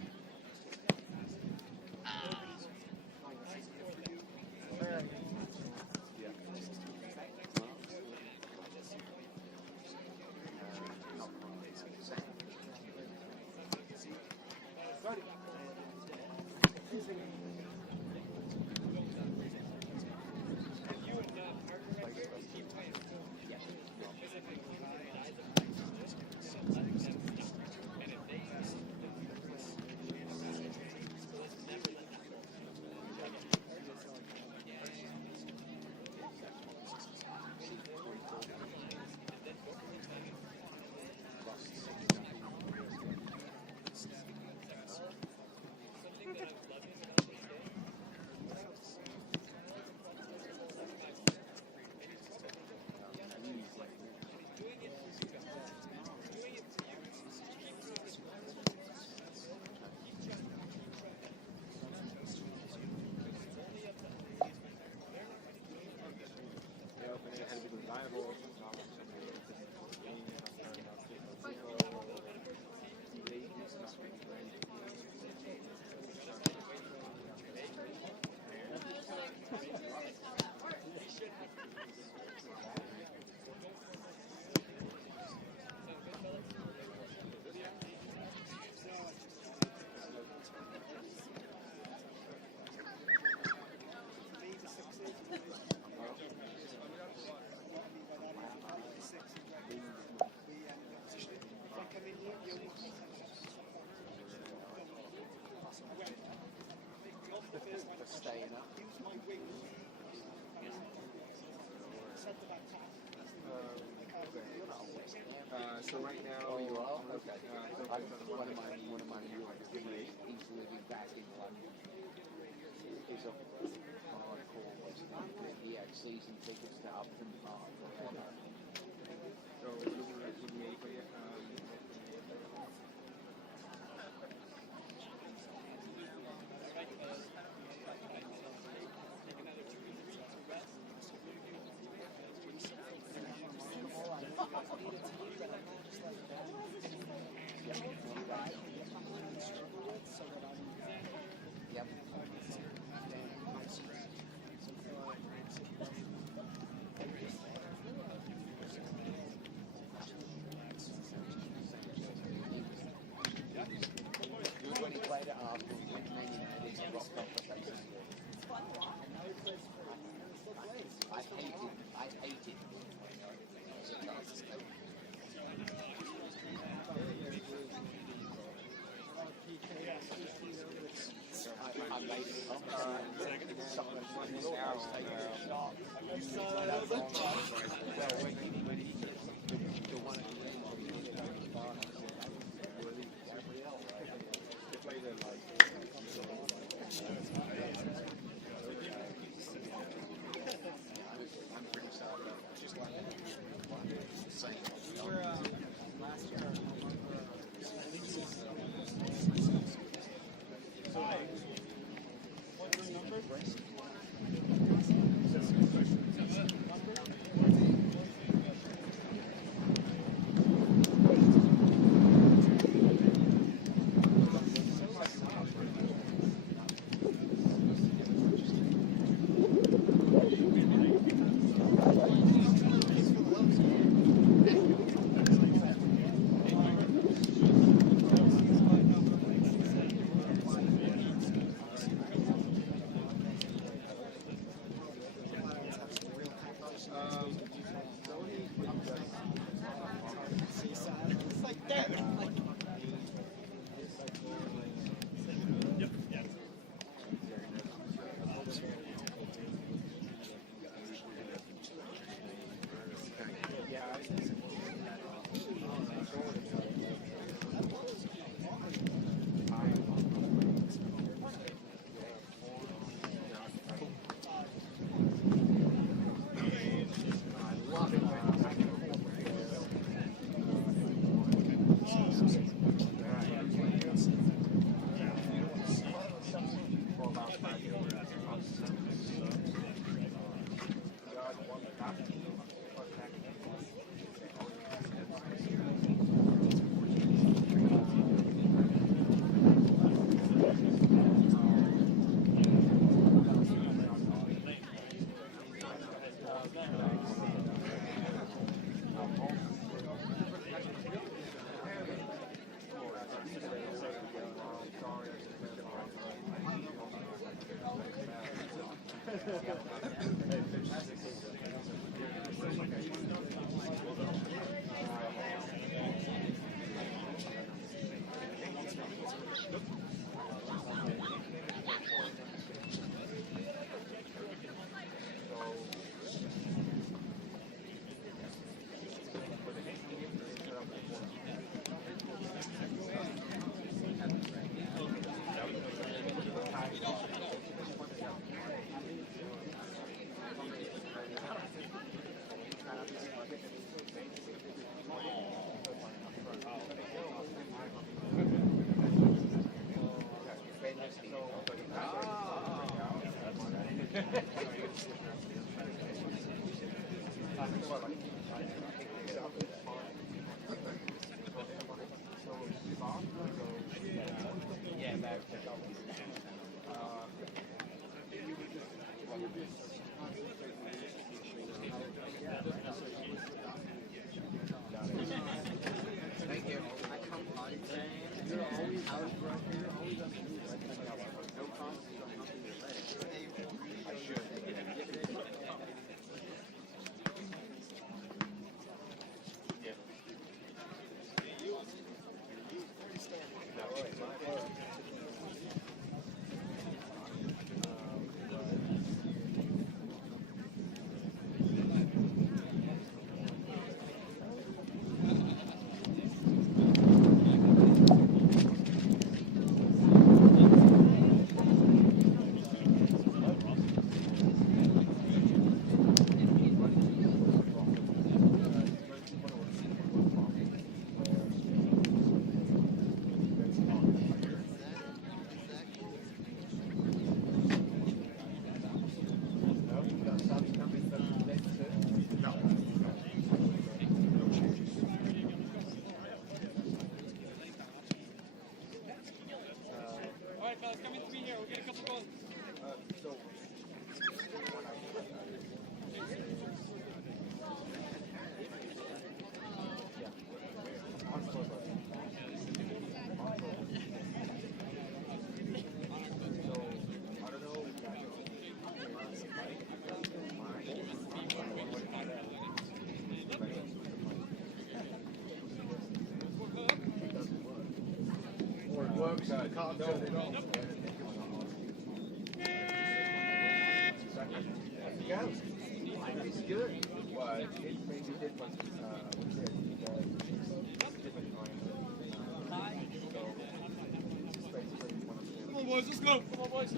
Staying up. So right now, Oh, you are? Okay. One of my asking like is a hardcore listening. He had season tickets to Upton Park or whatever. Yep. When he played at Arsenal, when Man United dropped off the face of the earth. I hated I made it up. Someone from his house taking a shot. Well, when he the one at the end, I'm pretty sorry. Just like the same. We were last year. What's your number? It's like that. Thank you. You're always out right here, always up to no cost, I should. works. Can't do it. It's good. Well, it makes a difference. Different time. Come on, boys, let's go. Come on, boys.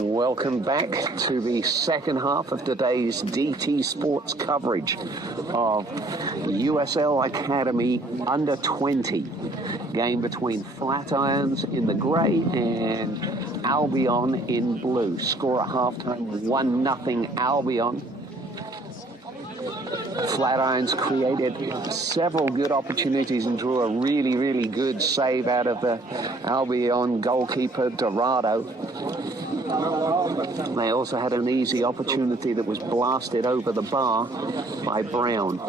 Welcome back to the second half of today's DT Sports coverage of USL Academy Under 20 game between Flatirons in the grey and Albion in blue. Score at halftime 1-0 Albion. Flatirons created several good opportunities and drew a really good save out of the Albion goalkeeper Dorado. They also had an easy opportunity that was blasted over the bar by Brown.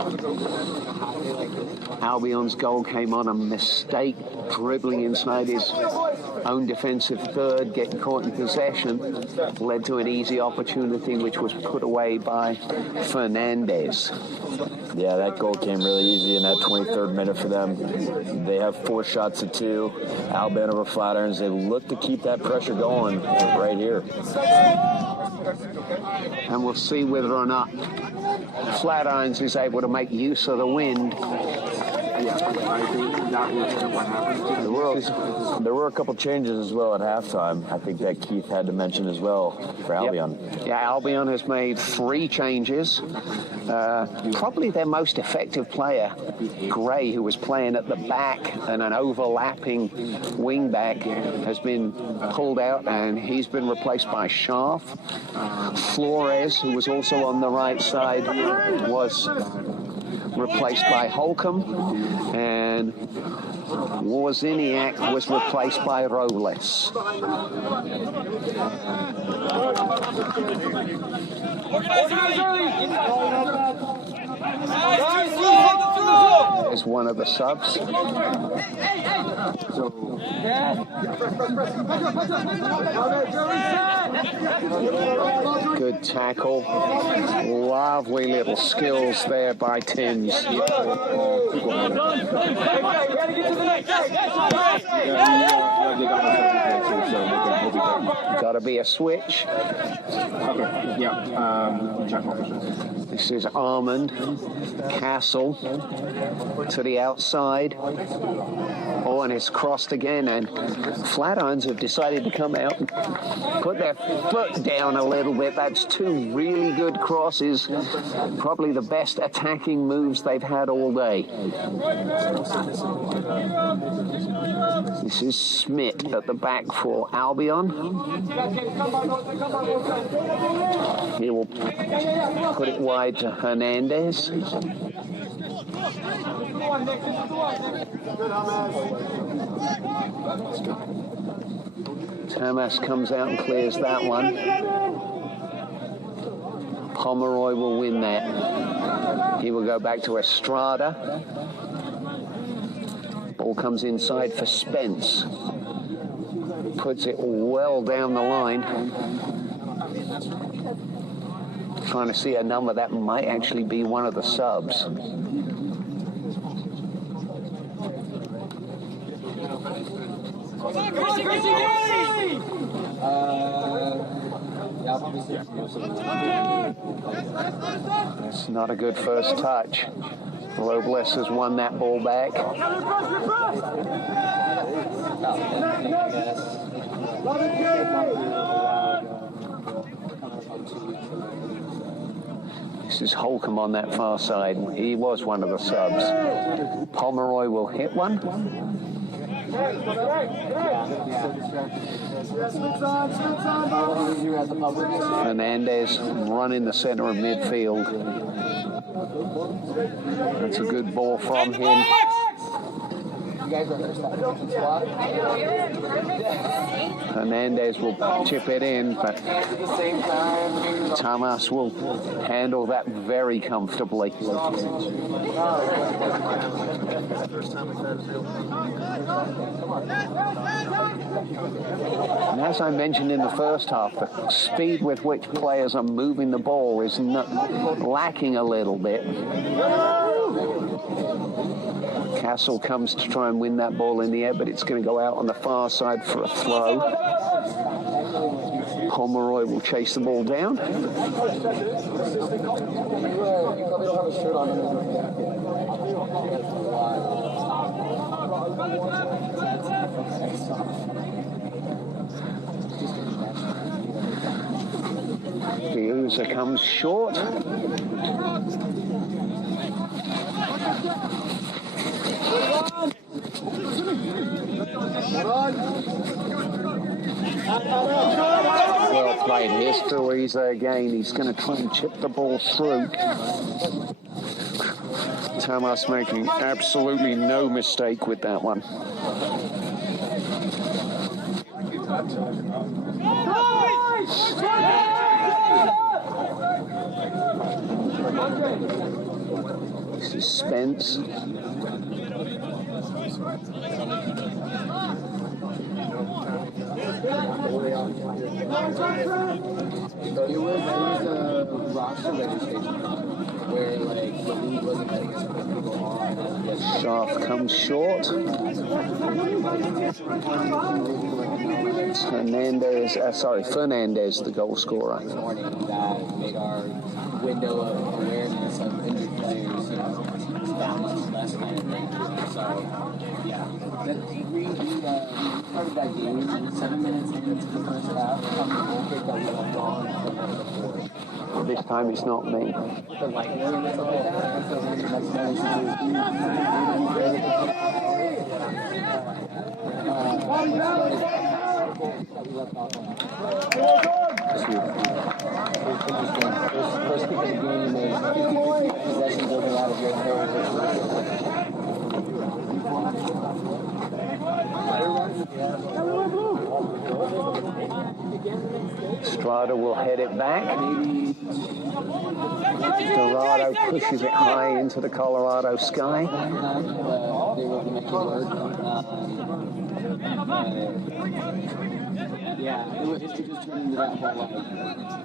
Albion's goal came on a mistake, dribbling inside his own defensive third, getting caught in possession, led to an easy opportunity which was put away by Fernandez. Yeah, that goal came really easy in that 23rd minute for them. They have 4 shots at 2. Albion over Flatirons. They look to keep that pressure going right here. And we'll see whether or not Flatirons is able to make use of the wind. I think that was what happened. There were a couple changes as well at halftime. I think that Keith had to mention as well for Albion. Yep. Yeah, Albion has made 3 changes. Probably their most effective player, Gray, who was playing at the back and an overlapping wing back, has been pulled out and he's been replaced by Scharf. Flores, who was also on the right side, was replaced by Holcomb, and Wozniak was replaced by Robles. Is one of the subs. Good tackle. Lovely little skills there by Timms. Got to be a switch. Okay, yeah. This is Armand. Castle to the outside. Oh, and it's crossed again, and Flatirons have decided to come out and put their foot down a little bit. That's 2 really good crosses. Probably the best attacking moves they've had all day. This is Smith at the back for Albion. He will put it wide to Hernandez. Tamas comes out and clears that one. Pomeroy will win that. He will go back to Estrada. Ball comes inside for Spence. Puts it well down the line. Trying to see a number that might actually be one of the subs. It's not a good first touch. Robles has won that ball back. This is Holcomb on that far side. He was one of the subs. Pomeroy will hit one. Fernandez running the center of midfield. That's a good ball from him. Hernandez will chip it in, but Tamas will handle that very comfortably. And as I mentioned in the first half, the speed with which players are moving the ball is lacking a little bit. Castle comes to try and win that ball in the air, but it's going to go out on the far side for a throw. Pomeroy will chase the ball down. Piusa comes short. Well played. Here's Piusa again. He's going to try and chip the ball through. Tamas making absolutely no mistake with that one. This is Spence. There was a roster registration where like the league wasn't letting us put people on. Sharp comes short. Fernandez, the goal scorer. This morning that made our window of awareness of injured players, that much less kind of thing. So, yeah. We started that game 7 minutes into the first half. On the goal kick that we left on from before. Well, this time it's not me. The lightning and stuff like that. So the next First kick of the game is 50-50 possession building out of your territory. Strada will head it back. Dorado pushes it high into the Colorado sky. They were able to make it work. Yeah, it was just turning into that whole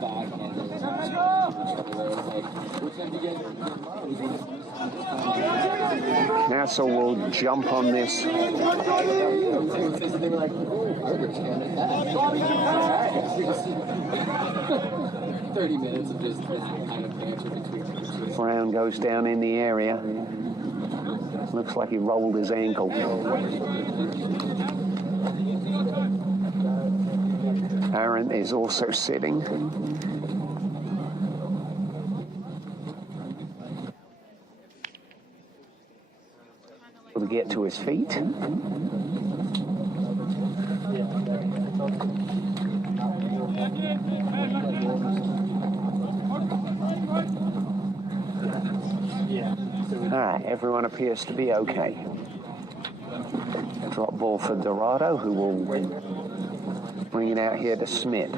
back and which end you guys? Castle will jump on this. They were like, oh, Arger's can't that. 30 minutes of just kind of banter between. Brown goes down in the area. Looks like he rolled his ankle. Aaron is also sitting. To get to his feet. All right, everyone appears to be okay. Drop ball for Dorado, who will bring it out here to Smith.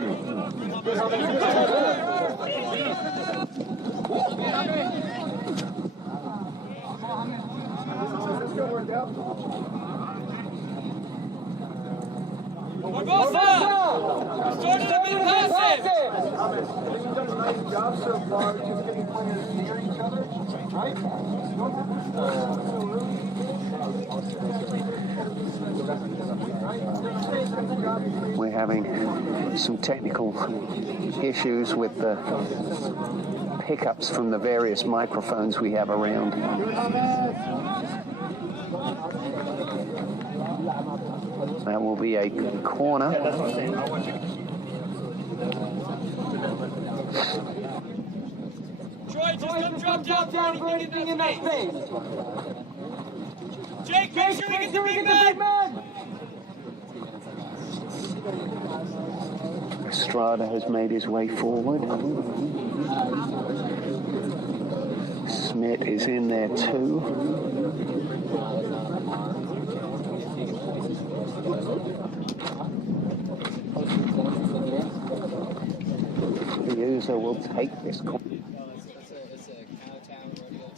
We're having some technical issues with the pickups from the various microphones we have around. That will be a corner. Troy, Boys, just come drop down for anything in that space. Jake, make sure we get the big man! Estrada has made his way forward. Smith is in there too. The user will take this corner. It's a cow town, rodeo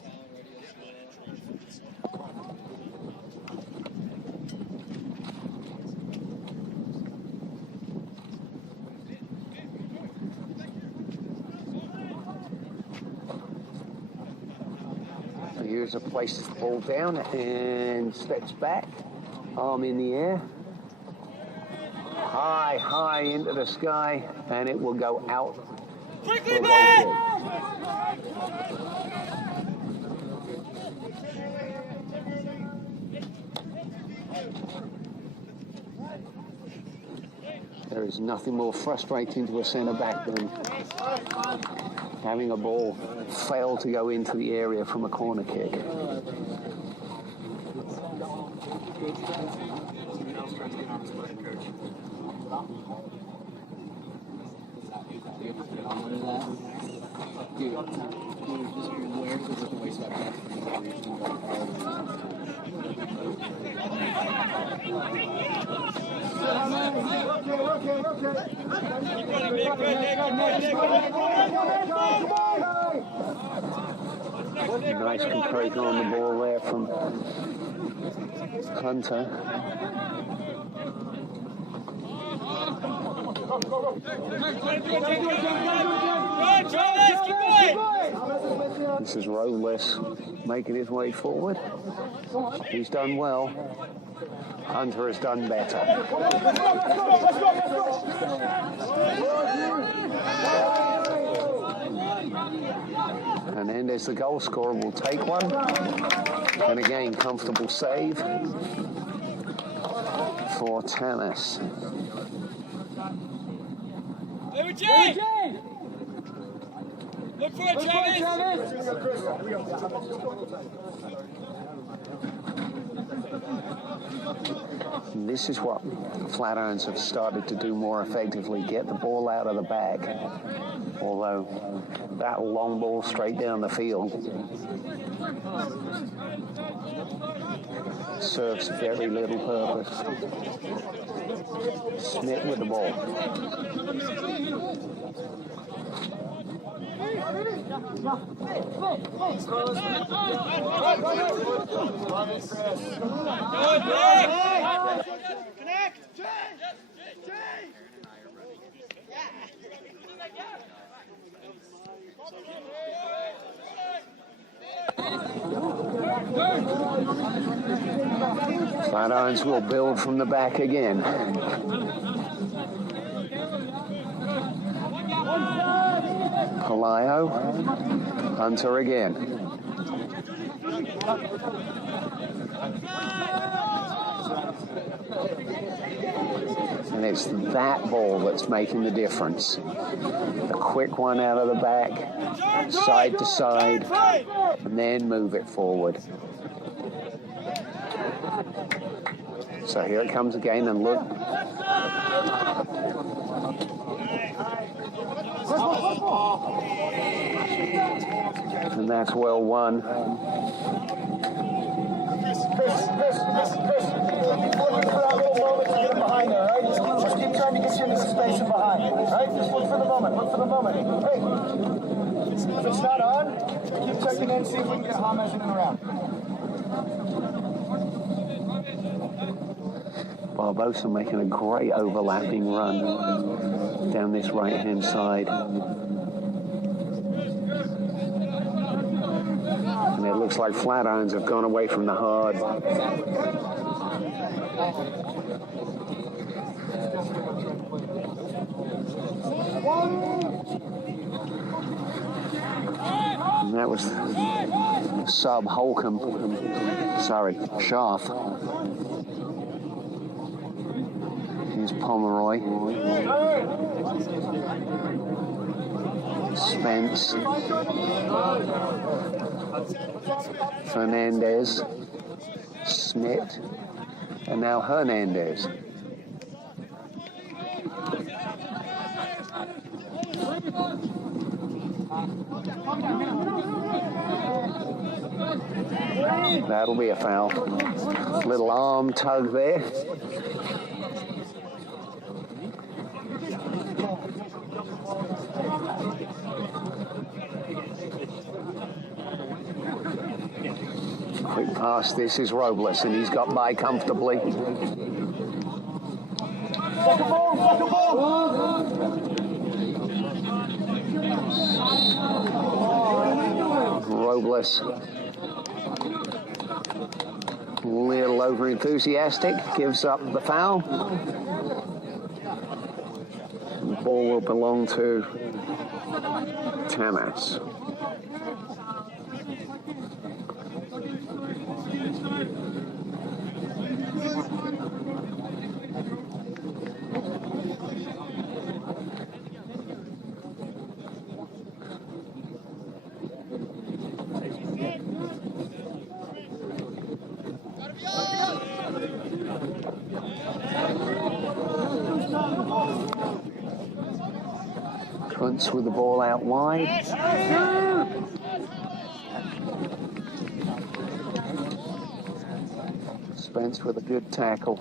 The user places the ball down and steps back, arm in the air. High into the sky, and it will go out. Quickly, man! There is nothing more frustrating to a centre back than having a ball fail to go into the area from a corner kick. Nice composure on the ball there from Hunter. This is Robles making his way forward. He's done well. Hunter has done better. Hernandez, the goal scorer, will take one. And again, comfortable save for Tanis. Hey, Jay! Look for it, Travis! This is what Flatirons have started to do more effectively, get the ball out of the bag. Although that long ball straight down the field serves very little purpose. Smith with the ball. Connect! Jay! Flatirons will build from the back again. Palaio, Hunter again. And it's that ball that's making the difference. The quick one out of the back, side to side, and then move it forward. So here it comes again, and look. And that's well won. Chris, before you for that little moment to get behind there, right? Just keep trying to get you into some space and behind, right? Just look for the moment, Hey, if it's not on, keep checking in, see if we can get James in and around. Barbosa making a great overlapping run down this right-hand side. And it looks like Flatirons have gone away from the hard. And that was sub Holcomb. Sorry, Schaff. Here's Pomeroy. Spence, Fernandez, Smith, and now Hernandez. That'll be a foul. Little arm tug there. Quick pass, this is Robles, and he's got by comfortably. Robles, a little over enthusiastic, gives up the foul. The ball will belong to Tamas. Kuntz with the ball out wide. Spence with a good tackle.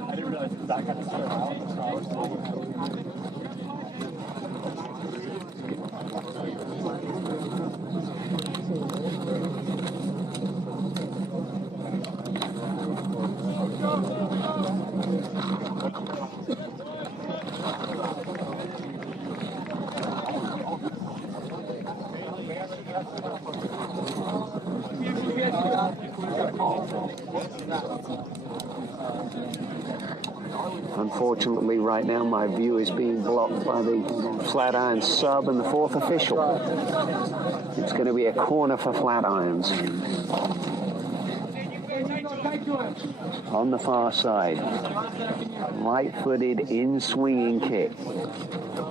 I didn't realize that got to start out. Unfortunately, right now, my view is being blocked by the Flatiron sub and the fourth official. It's going to be a corner for Flatirons. On the far side, right-footed in-swinging kick.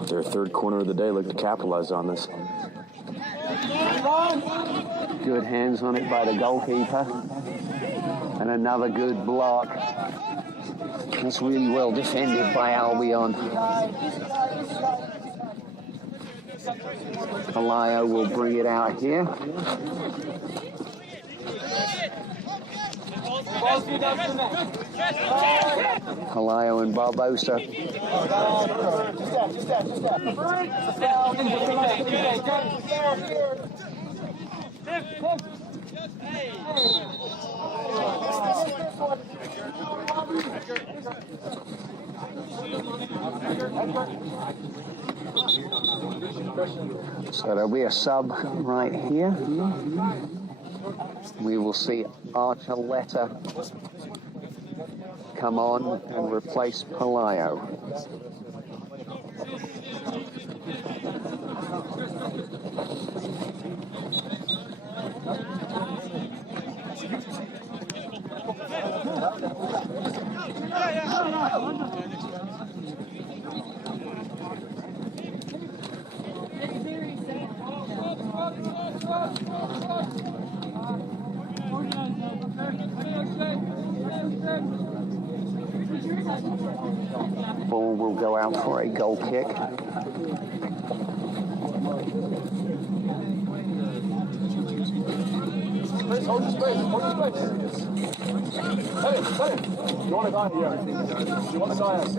Their third corner of the day. Look to capitalize on this. Good hands on it by the goalkeeper. And another good block. That's really well defended by Albion. Alayo will bring it out here. Alayo and Barbosa. So there'll be a sub right here. We will see Archuleta come on and replace Pelayo. Ball will go out for a goal kick. Hold your space, hold your space. Hey, you want to die here? You want to die us?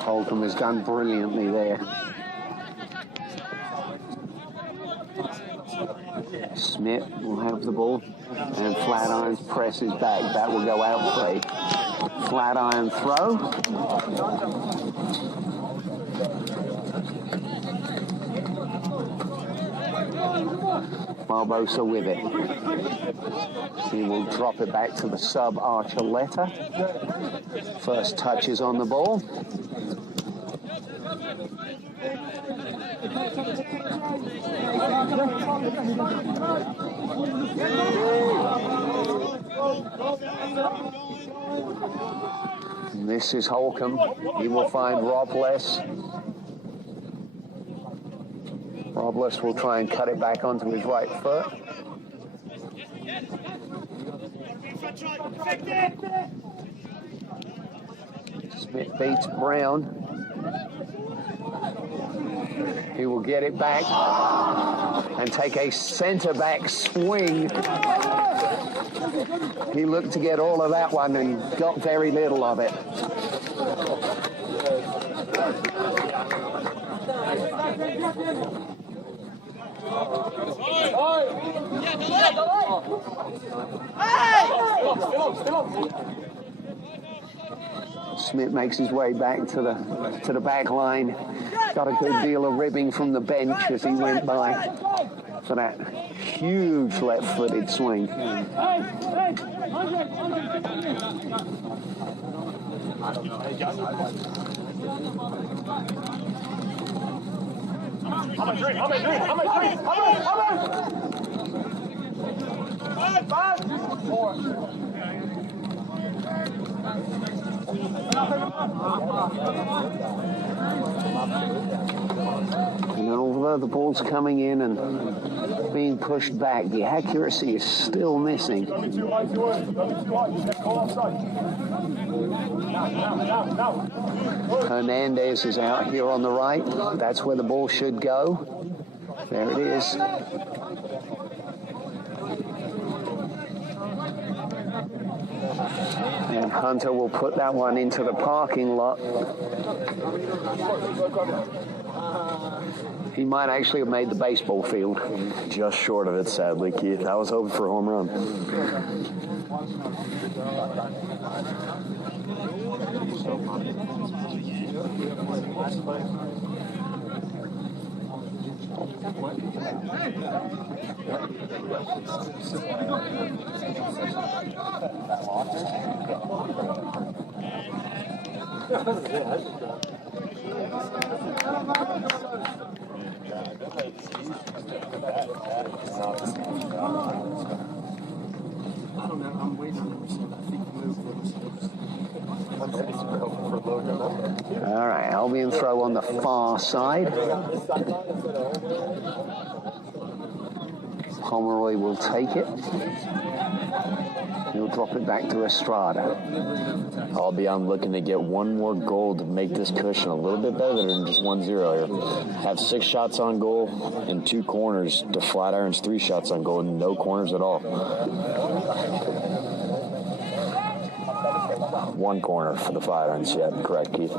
Holcomb has done brilliantly there. Smith will have the ball, and Flatirons presses back. That will go out for a Flatiron throw. Barbosa with it. He will drop it back to the sub Archuleta. First touches on the ball. And this is Holcomb. He will find Robles. Robles will try and cut it back onto his right foot. Smith beats Brown. He will get it back and take a centre-back swing. He looked to get all of that one and got very little of it. Smith makes his way back to the back line. Got a good deal of ribbing from the bench as he went by for that huge left-footed swing. And although the ball's coming in and being pushed back, the accuracy is still missing. Hernandez is out here on the right. That's where the ball should go. There it is. And Hunter will put that one into the parking lot. He might actually have made the baseball field. Just short of it, sadly, Keith. I was hoping for a home run. All right, Albion throw on the far side. Pomeroy will take it. He'll drop it back to Estrada. Albion looking to get one more goal to make this cushion a little bit better than just 1-0 here. Have 6 shots on goal and 2 corners to Flatiron's 3 shots on goal and no corners at all. 1 corner for the Flatirons, yeah, correct, Keith.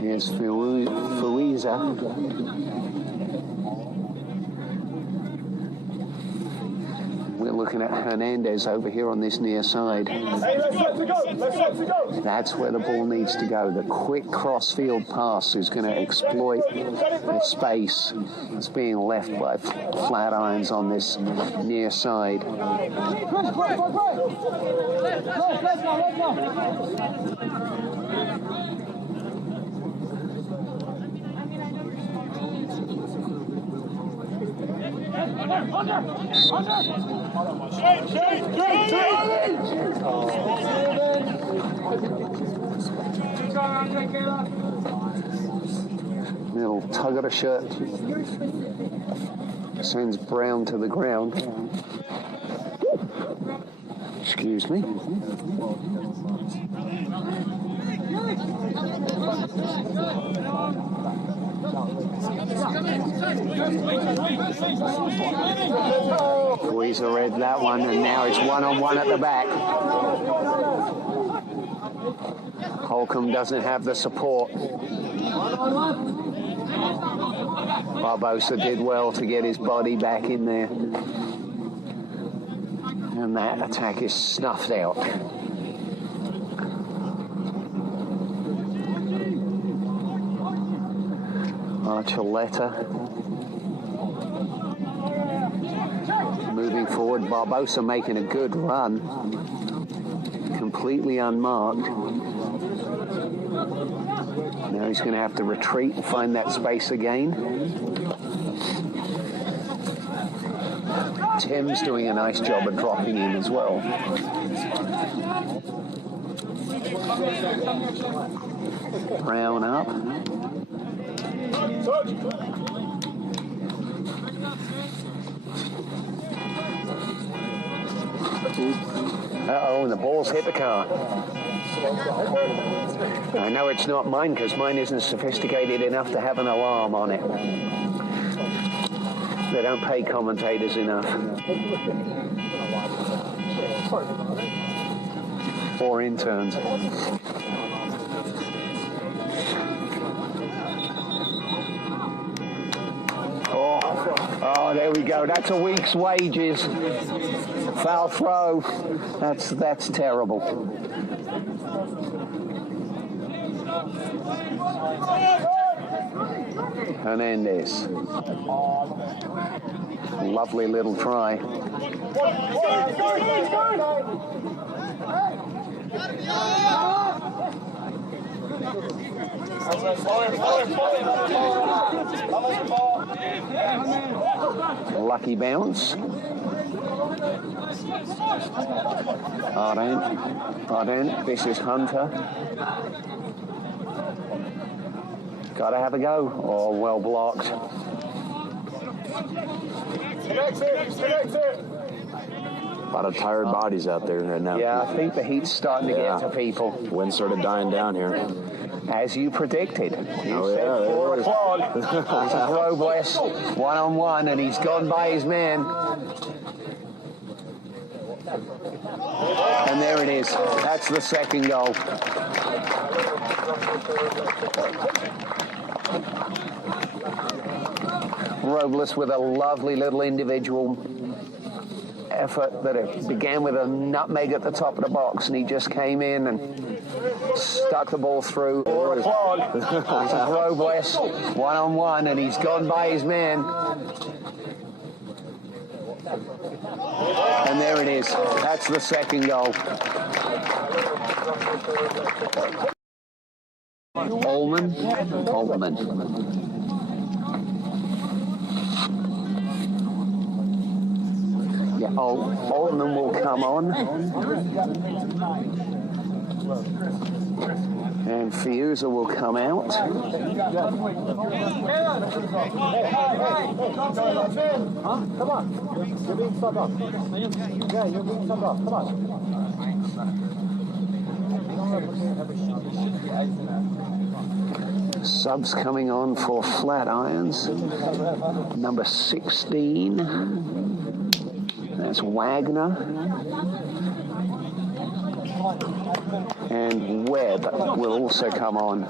Here's Fuiza. We're looking at Hernandez over here on this near side. That's where the ball needs to go. The quick cross-field pass is going to exploit the space that's being left by Flatirons on this near side. Little tug at a shirt. Sends Brown to the ground. Excuse me. Louisa read that one, and now it's 1-on-1 at the back. Holcomb doesn't have the support. Barbosa did well to get his body back in there. And that attack is snuffed out. Archuleta moving forward. Barbosa making a good run. Completely unmarked. Now he's going to have to retreat and find that space again. Tim's doing a nice job of dropping in as well. Brown up. Uh-oh, and the ball's hit the car. I know it's not mine because mine isn't sophisticated enough to have an alarm on it. They don't pay commentators enough. Or interns. Oh, there we go. That's a week's wages. Foul throw. That's terrible. Hernandez. Lovely little try. Lucky bounce. Arden. This is Hunter. Gotta have a go. Oh, well blocked. A lot of tired bodies out there right now. Yeah, I think the heat's starting to get to people. Wind sort of dying down here. As you predicted. You said yeah, 4 o'clock. This is Robles, one-on-one, and he's gone by his man. And there it is. That's the second goal. Robles with a lovely little individual effort that it began with a nutmeg at the top of the box, and he just came in and stuck the ball through. This is Robles, one-on-one, and he's gone by his man. And there it is. That's the second goal. Ullman. Yeah, Altman will come on. And Fiuza will come out. Come on. You're being subbed off. Yeah, you're being subbed off. Come on. Subs coming on for Flatirons. Number 16. That's Wagner. And Webb will also come on.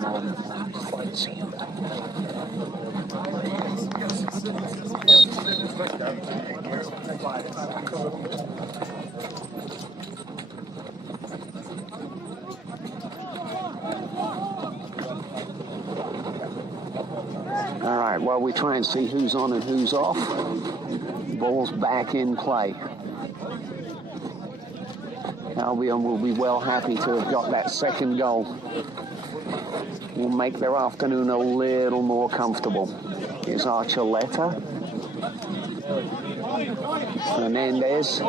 All right, well, we try and see who's on and who's off. Ball's back in play. Albion will be well happy to have got that second goal. Will make their afternoon a little more comfortable. Here's Archuleta. Hernandez.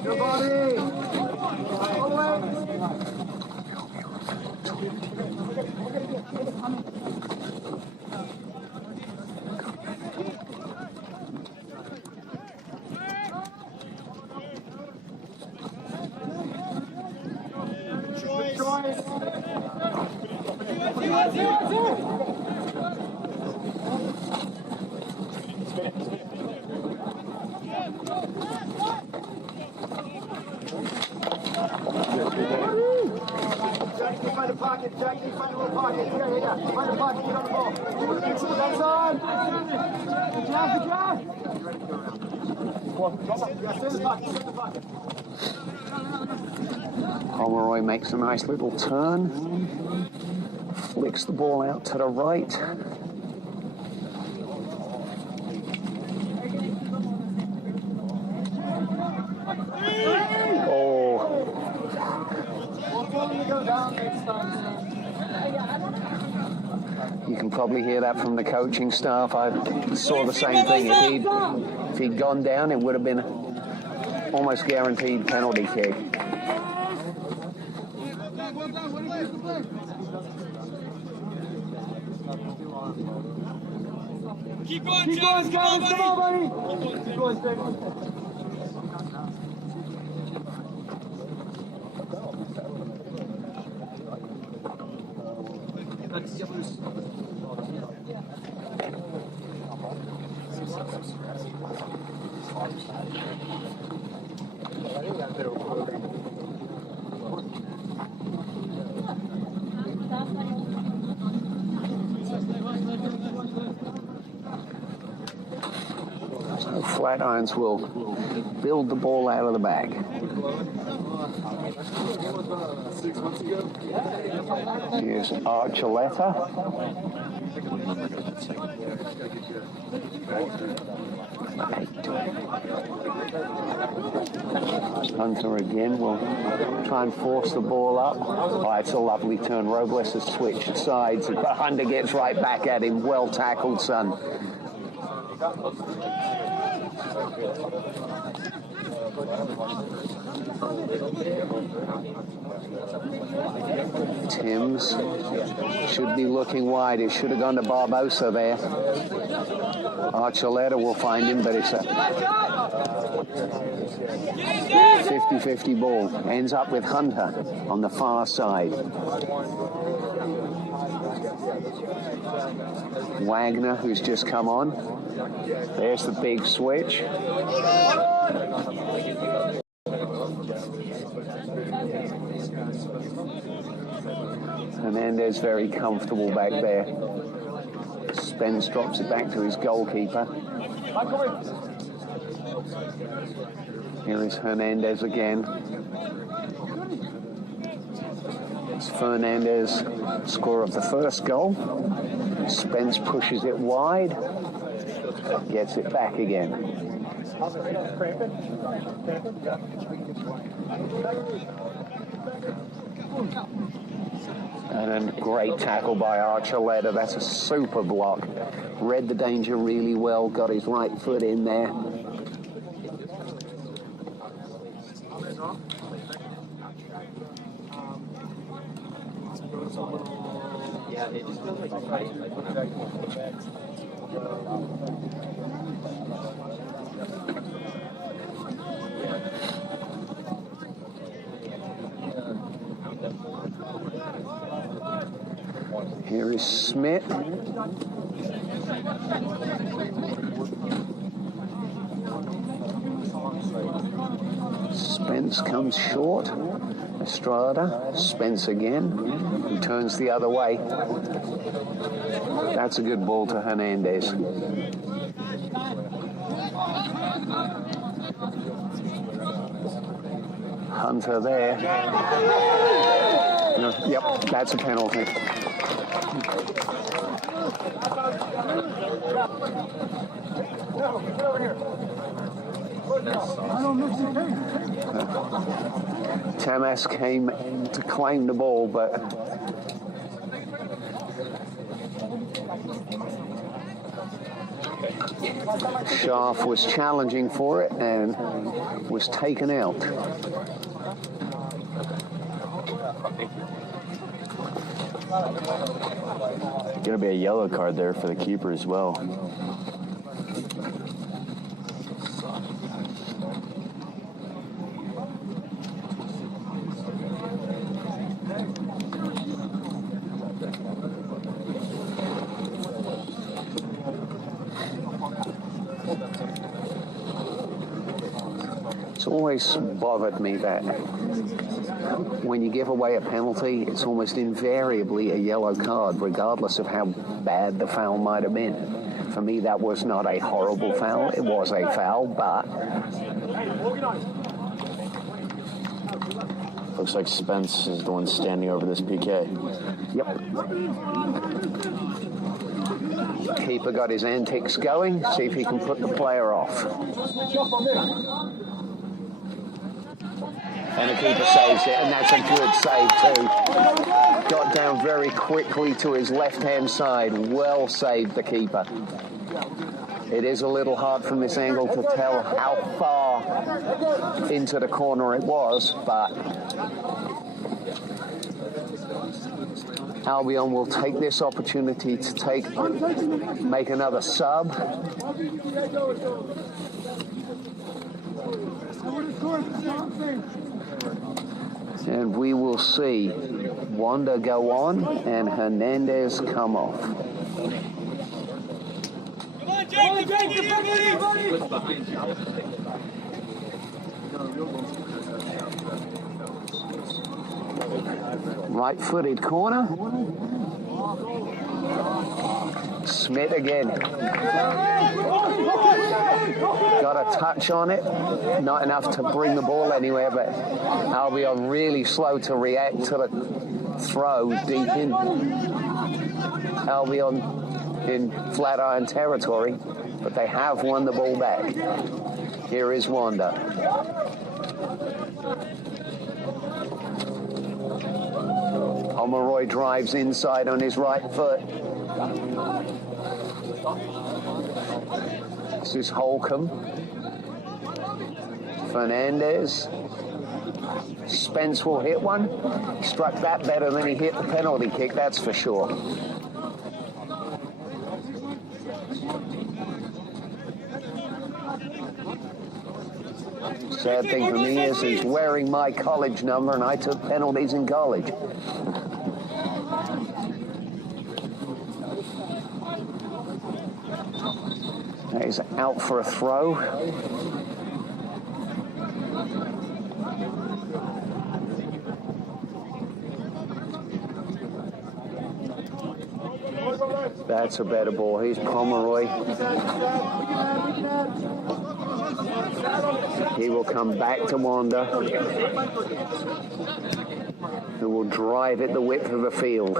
Good body. All the way. Find a pocket, Jackie, find a little pocket. Yeah. Find a pocket, get on the ball. That's on. Good job. Pomeroy makes a nice little turn, flicks the ball out to the right. You can probably hear that from the coaching staff. I saw the same thing. If he'd gone down, it would have been almost guaranteed penalty kick. Keep going, Travis. Come on, buddy. Keep going, Travis. So Flatirons will build the ball out of the bag. Here's Archuleta. Hunter again will try and force the ball up. Oh, it's a lovely turn. Robles has switched sides, but Hunter gets right back at him. Well tackled, son. Timms should be looking wide. It should have gone to Barbosa there. Archuleta will find him, but it's a 50-50 ball. Ends up with Hunter on the far side. Wagner, who's just come on. There's the big switch. Hernandez very comfortable back there. Spence drops it back to his goalkeeper. Here is Hernandez again. It's Fernandez, scorer of the first goal. Spence pushes it wide, gets it back again. And a great tackle by Archuleta. That's a super block. Read the danger really well, got his right foot in there. Here is Smith. Spence comes short. Estrada, Spence again. He turns the other way. That's a good ball to Hernandez. Hunter there. No, yep, that's a penalty. Tamas came to claim the ball, but Scharf was challenging for it and was taken out. Gonna be a yellow card there for the keeper as well. always bothered me that when you give away a penalty, it's almost invariably a yellow card, regardless of how bad the foul might have been. For me, that was not a horrible foul. It was a foul, but... Looks like Spence is the one standing over this PK. Yep. Keeper got his antics going. See if he can put the player off. And the keeper saves it, and that's a good save too. Got down very quickly to his left-hand side. Well saved, the keeper. It is a little hard from this angle to tell how far into the corner it was, but Albion will take this opportunity to make another sub. And we will see Wanda go on and Hernandez come off. Right-footed corner. Smith again. Got a touch on it. Not enough to bring the ball anywhere, but Albion really slow to react to the throw deep in. Albion in Flatiron territory, but they have won the ball back. Here is Wanda. Pomeroy drives inside on his right foot. This is Holcomb. Fernandez. Spence will hit one. He struck that better than he hit the penalty kick, that's for sure. Sad thing for me is he's wearing my college number, and I took penalties in college. He's out for a throw. That's a better ball. Here's Pomeroy. He will come back to Wanda, who will drive it the width of the field.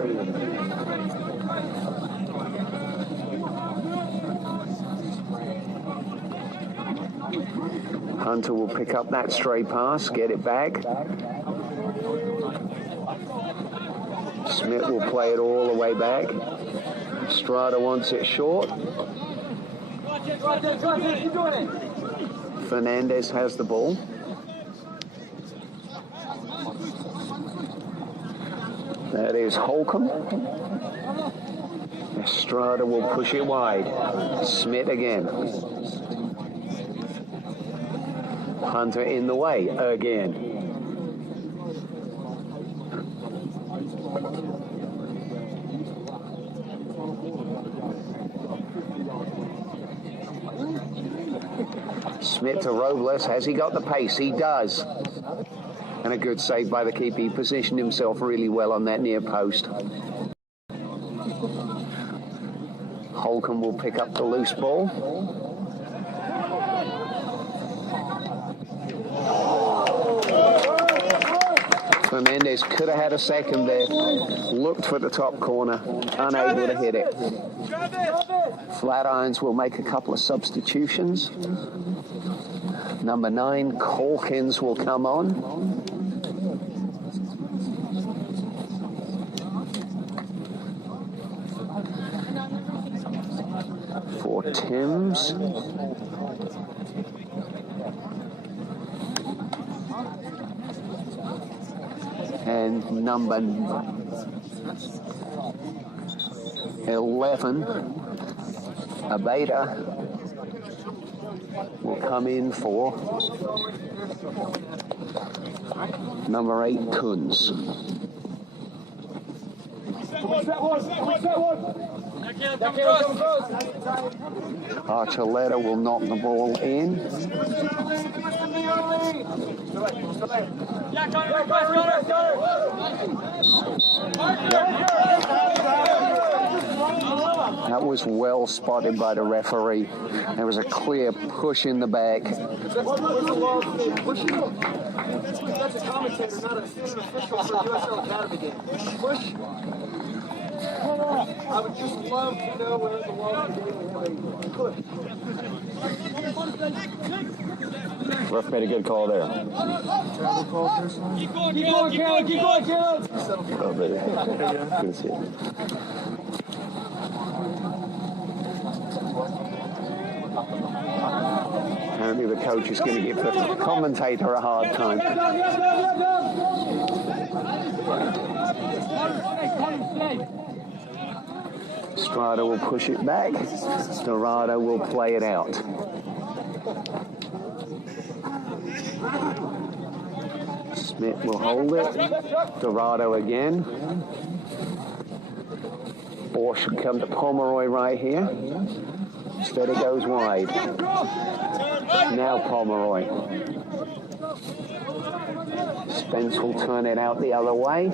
Hunter will pick up that stray pass, get it back. Smith will play it all the way back. Strada wants it short. Fernandez has the ball. That is Holcomb. Estrada will push it wide. Smith again. Hunter in the way again. Smith to Robles. Has he got the pace? He does. And a good save by the keeper. He positioned himself really well on that near post. Holcomb will pick up the loose ball. Fernandez could have had a second there. Looked for the top corner. Unable to hit it. Flatirons will make a couple of substitutions. Number 9, Calkins will come on. For Timms. And number 11, Abeda, will come in for number 8, Kunz. Archuleta will knock the ball in. That was well spotted by the referee. There was a clear push in the back. That's a commentator, not a student official for USL Academy game. Push. I would just love to know where the law is going. Ref made a good call there. Keep going, Caleb. Oh, baby. Good to see you. Apparently the coach is going to give the commentator a hard time. Strada will push it back. Dorado will play it out. Smith will hold it. Dorado again. Ball should come to Pomeroy right here. Instead it goes wide. Now Pomeroy. Spence will turn it out the other way.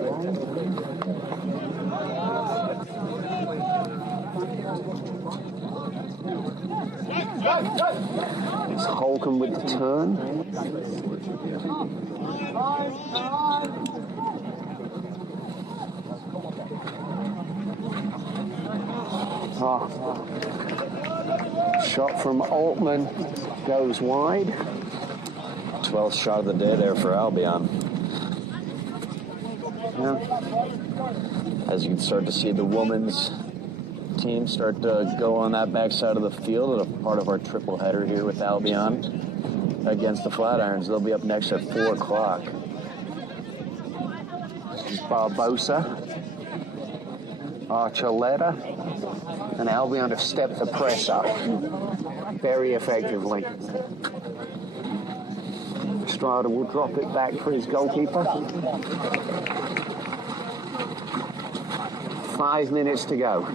It's Holcomb with the turn. Shot from Altman goes wide. 12th shot of the day there for Albion. Yeah. As you can start to see the women's team start to go on that backside of the field, a part of our triple header here with Albion against the Flatirons. They'll be up next at 4 o'clock. Barbosa, Archuleta, and Albion have stepped the press up very effectively. Strada will drop it back for his goalkeeper. 5 minutes to go.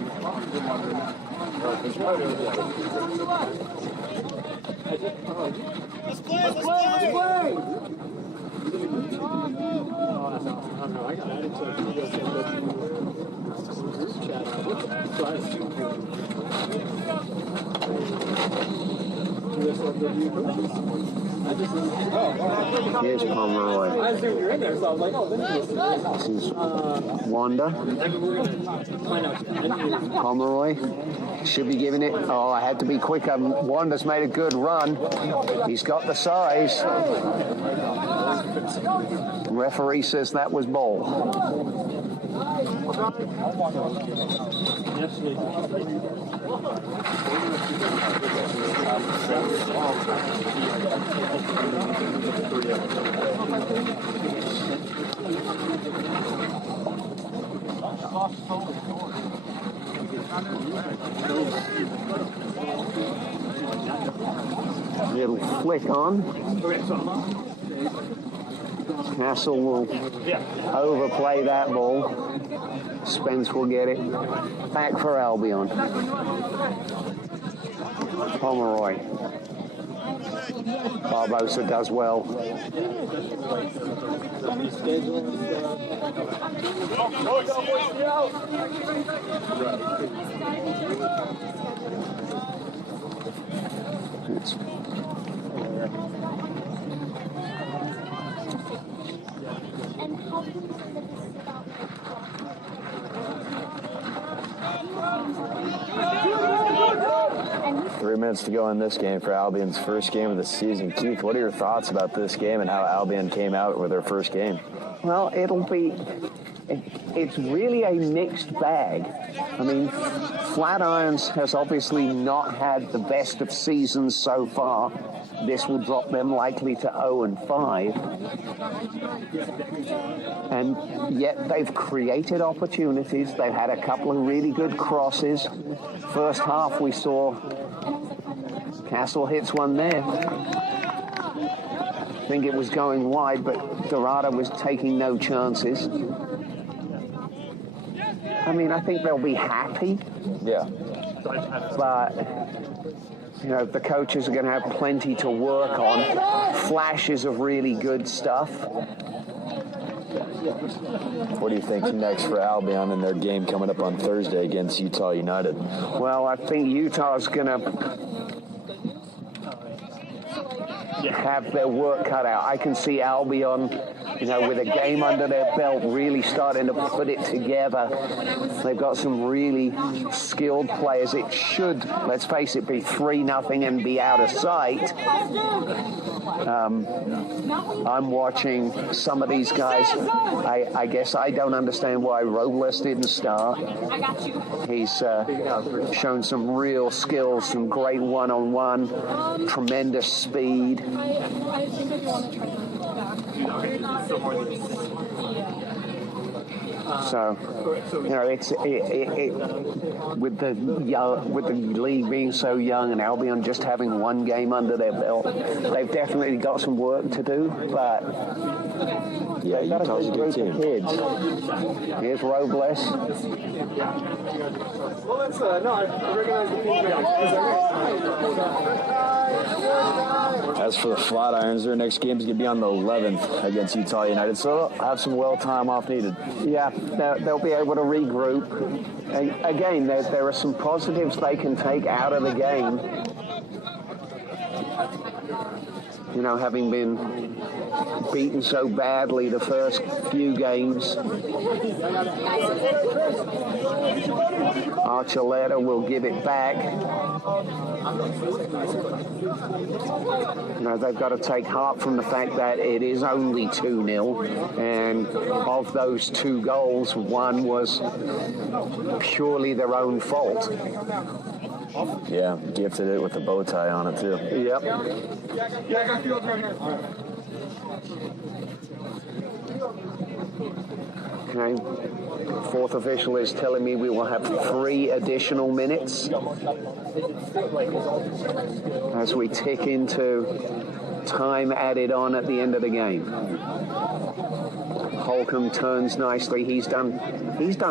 Let's play! Here's Pomeroy. This is Wanda. Pomeroy should be giving it. Oh, I had to be quicker. Wanda's made a good run. He's got the size. Referee says that was ball. Little flick on. Castle will overplay that ball. Spence will get it back for Albion. Pomeroy. Barbosa does well. It's 3 minutes to go in this game for Albion's first game of the season. Keith, what are your thoughts about this game and how Albion came out with their first game? Well, it's really a mixed bag. I mean, Flatirons has obviously not had the best of seasons so far. This will drop them likely to 0-5. And yet they've created opportunities. They've had a couple of really good crosses. First half we saw Castle hits one there. I think it was going wide, but Dorado was taking no chances. I mean, I think they'll be happy. Yeah. But You know, the coaches are going to have plenty to work on. Flashes of really good stuff. What do you think next for Albion in their game coming up on Thursday against Utah United? Well, I think Utah's going to have their work cut out. I can see Albion, you know, with a game under their belt, really starting to put it together. They've got some really skilled players. It should, let's face it, be 3-0 and be out of sight. I'm watching some of these guys. I guess I don't understand why Robles didn't start. He's shown some real skills, some great one-on-one, tremendous speed. So, you know, it's with the league being so young and Albion just having one game under their belt, they've definitely got some work to do. But yeah, Utah's a good team. Kids. Here's Robles. Well, it's no, I recognize the As for the Flatirons, their next game is going to be on the 11th against Utah United, so they'll have some time off needed. Yeah, they'll be able to regroup. Again, there are some positives they can take out of the game. You know, having been beaten so badly the first few games. Archuleta will give it back. You know, they've got to take heart from the fact that it is only 2-0, and of those 2 goals, one was purely their own fault. Yeah, gifted it with the bow tie on it, too. Yep. Okay. Fourth official is telling me we will have 3 additional minutes as we tick into time added on at the end of the game. Holcomb turns nicely. He's done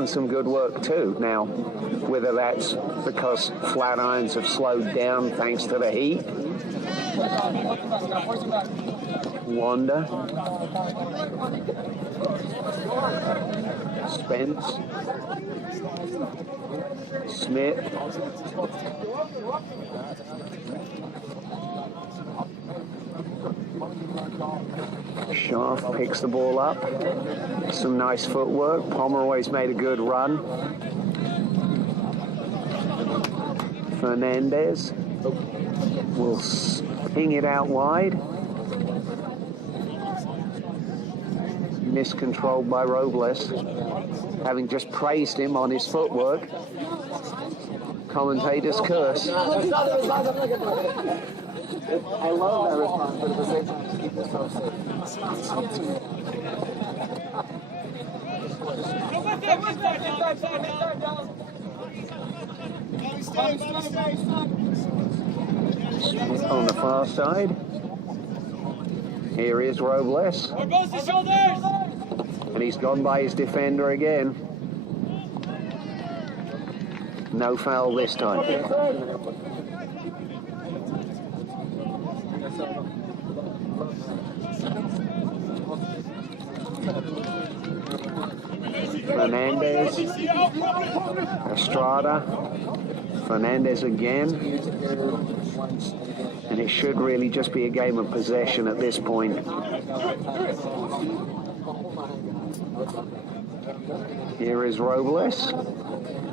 some good work too. Now, whether that's because Flatirons have slowed down thanks to the heat. Wanda. Spence. Smith. Schaaf picks the ball up. Some nice footwork. Pomeroy's made a good run. Fernandez will ping it out wide. Miscontrolled by Robles, having just praised him on his footwork. Commentators curse. I love that response, but at the same time, keep this so On the far side, here is Robles. And he's gone by his defender again. No foul this time. Fernandez, Estrada, Fernandez again, and it should really just be a game of possession at this point. Here is Robles.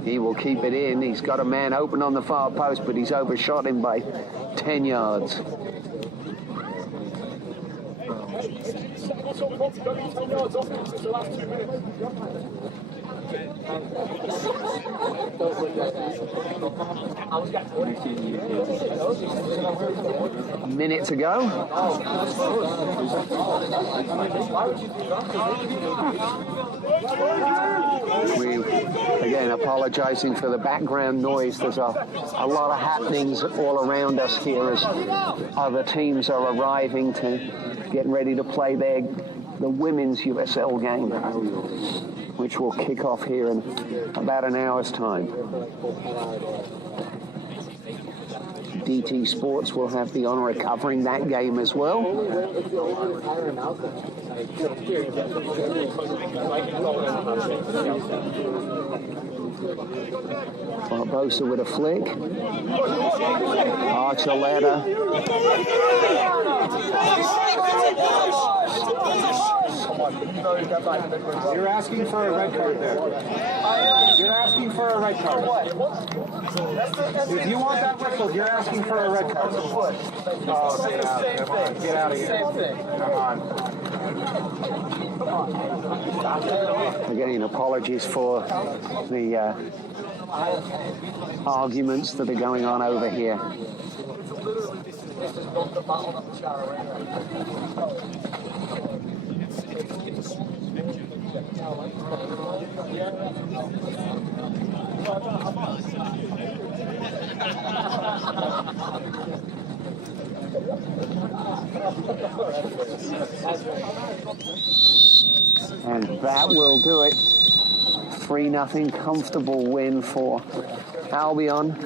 He will keep it in. He's got a man open on the far post, but he's overshot him by 10 yards. A minute to go. We, again, apologizing for the background noise. There's a lot of happenings all around us here as other teams are arriving to get ready to play the women's USL game, which will kick off here in about an hour's time. DT Sports will have the honor of covering that game as well. Barbosa with a flick. Archuleta. You're asking for a red card there. You're asking for a red card. If you want that whistle, you're asking for a red card. Oh, get out of here. Come on. Again, apologies for the arguments that are going on over here. And that will do it. 3-0 comfortable win for Albion.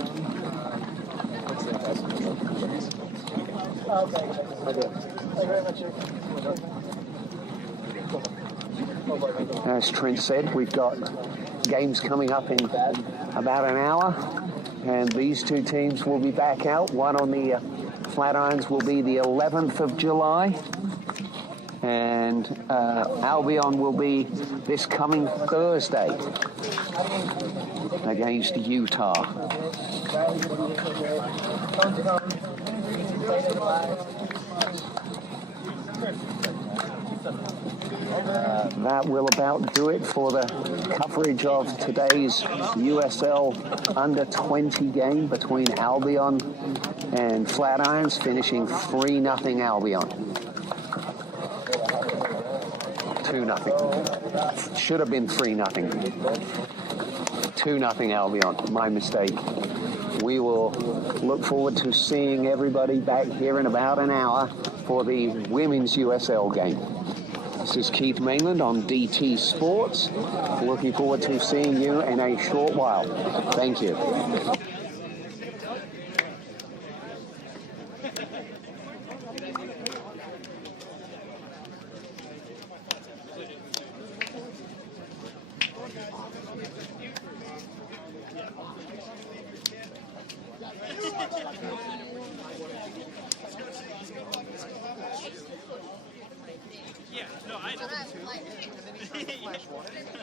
As Trent said, we've got games coming up in about an hour, and these two teams will be back out. One on the Flatirons will be the 11th of July, and Albion will be this coming Thursday against Utah. That will about do it for the coverage of today's USL under-20 game between Albion and Flatirons, finishing 3-0 Albion. 2-0. Should have been 3-0. 2-0 Albion. My mistake. We will look forward to seeing everybody back here in about an hour for the women's USL game. This is Keith Mainland on DT Sports. Looking forward to seeing you in a short while. Thank you. Yeah, no, I know.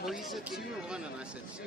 Well, he said 2 or 1, and I said 2.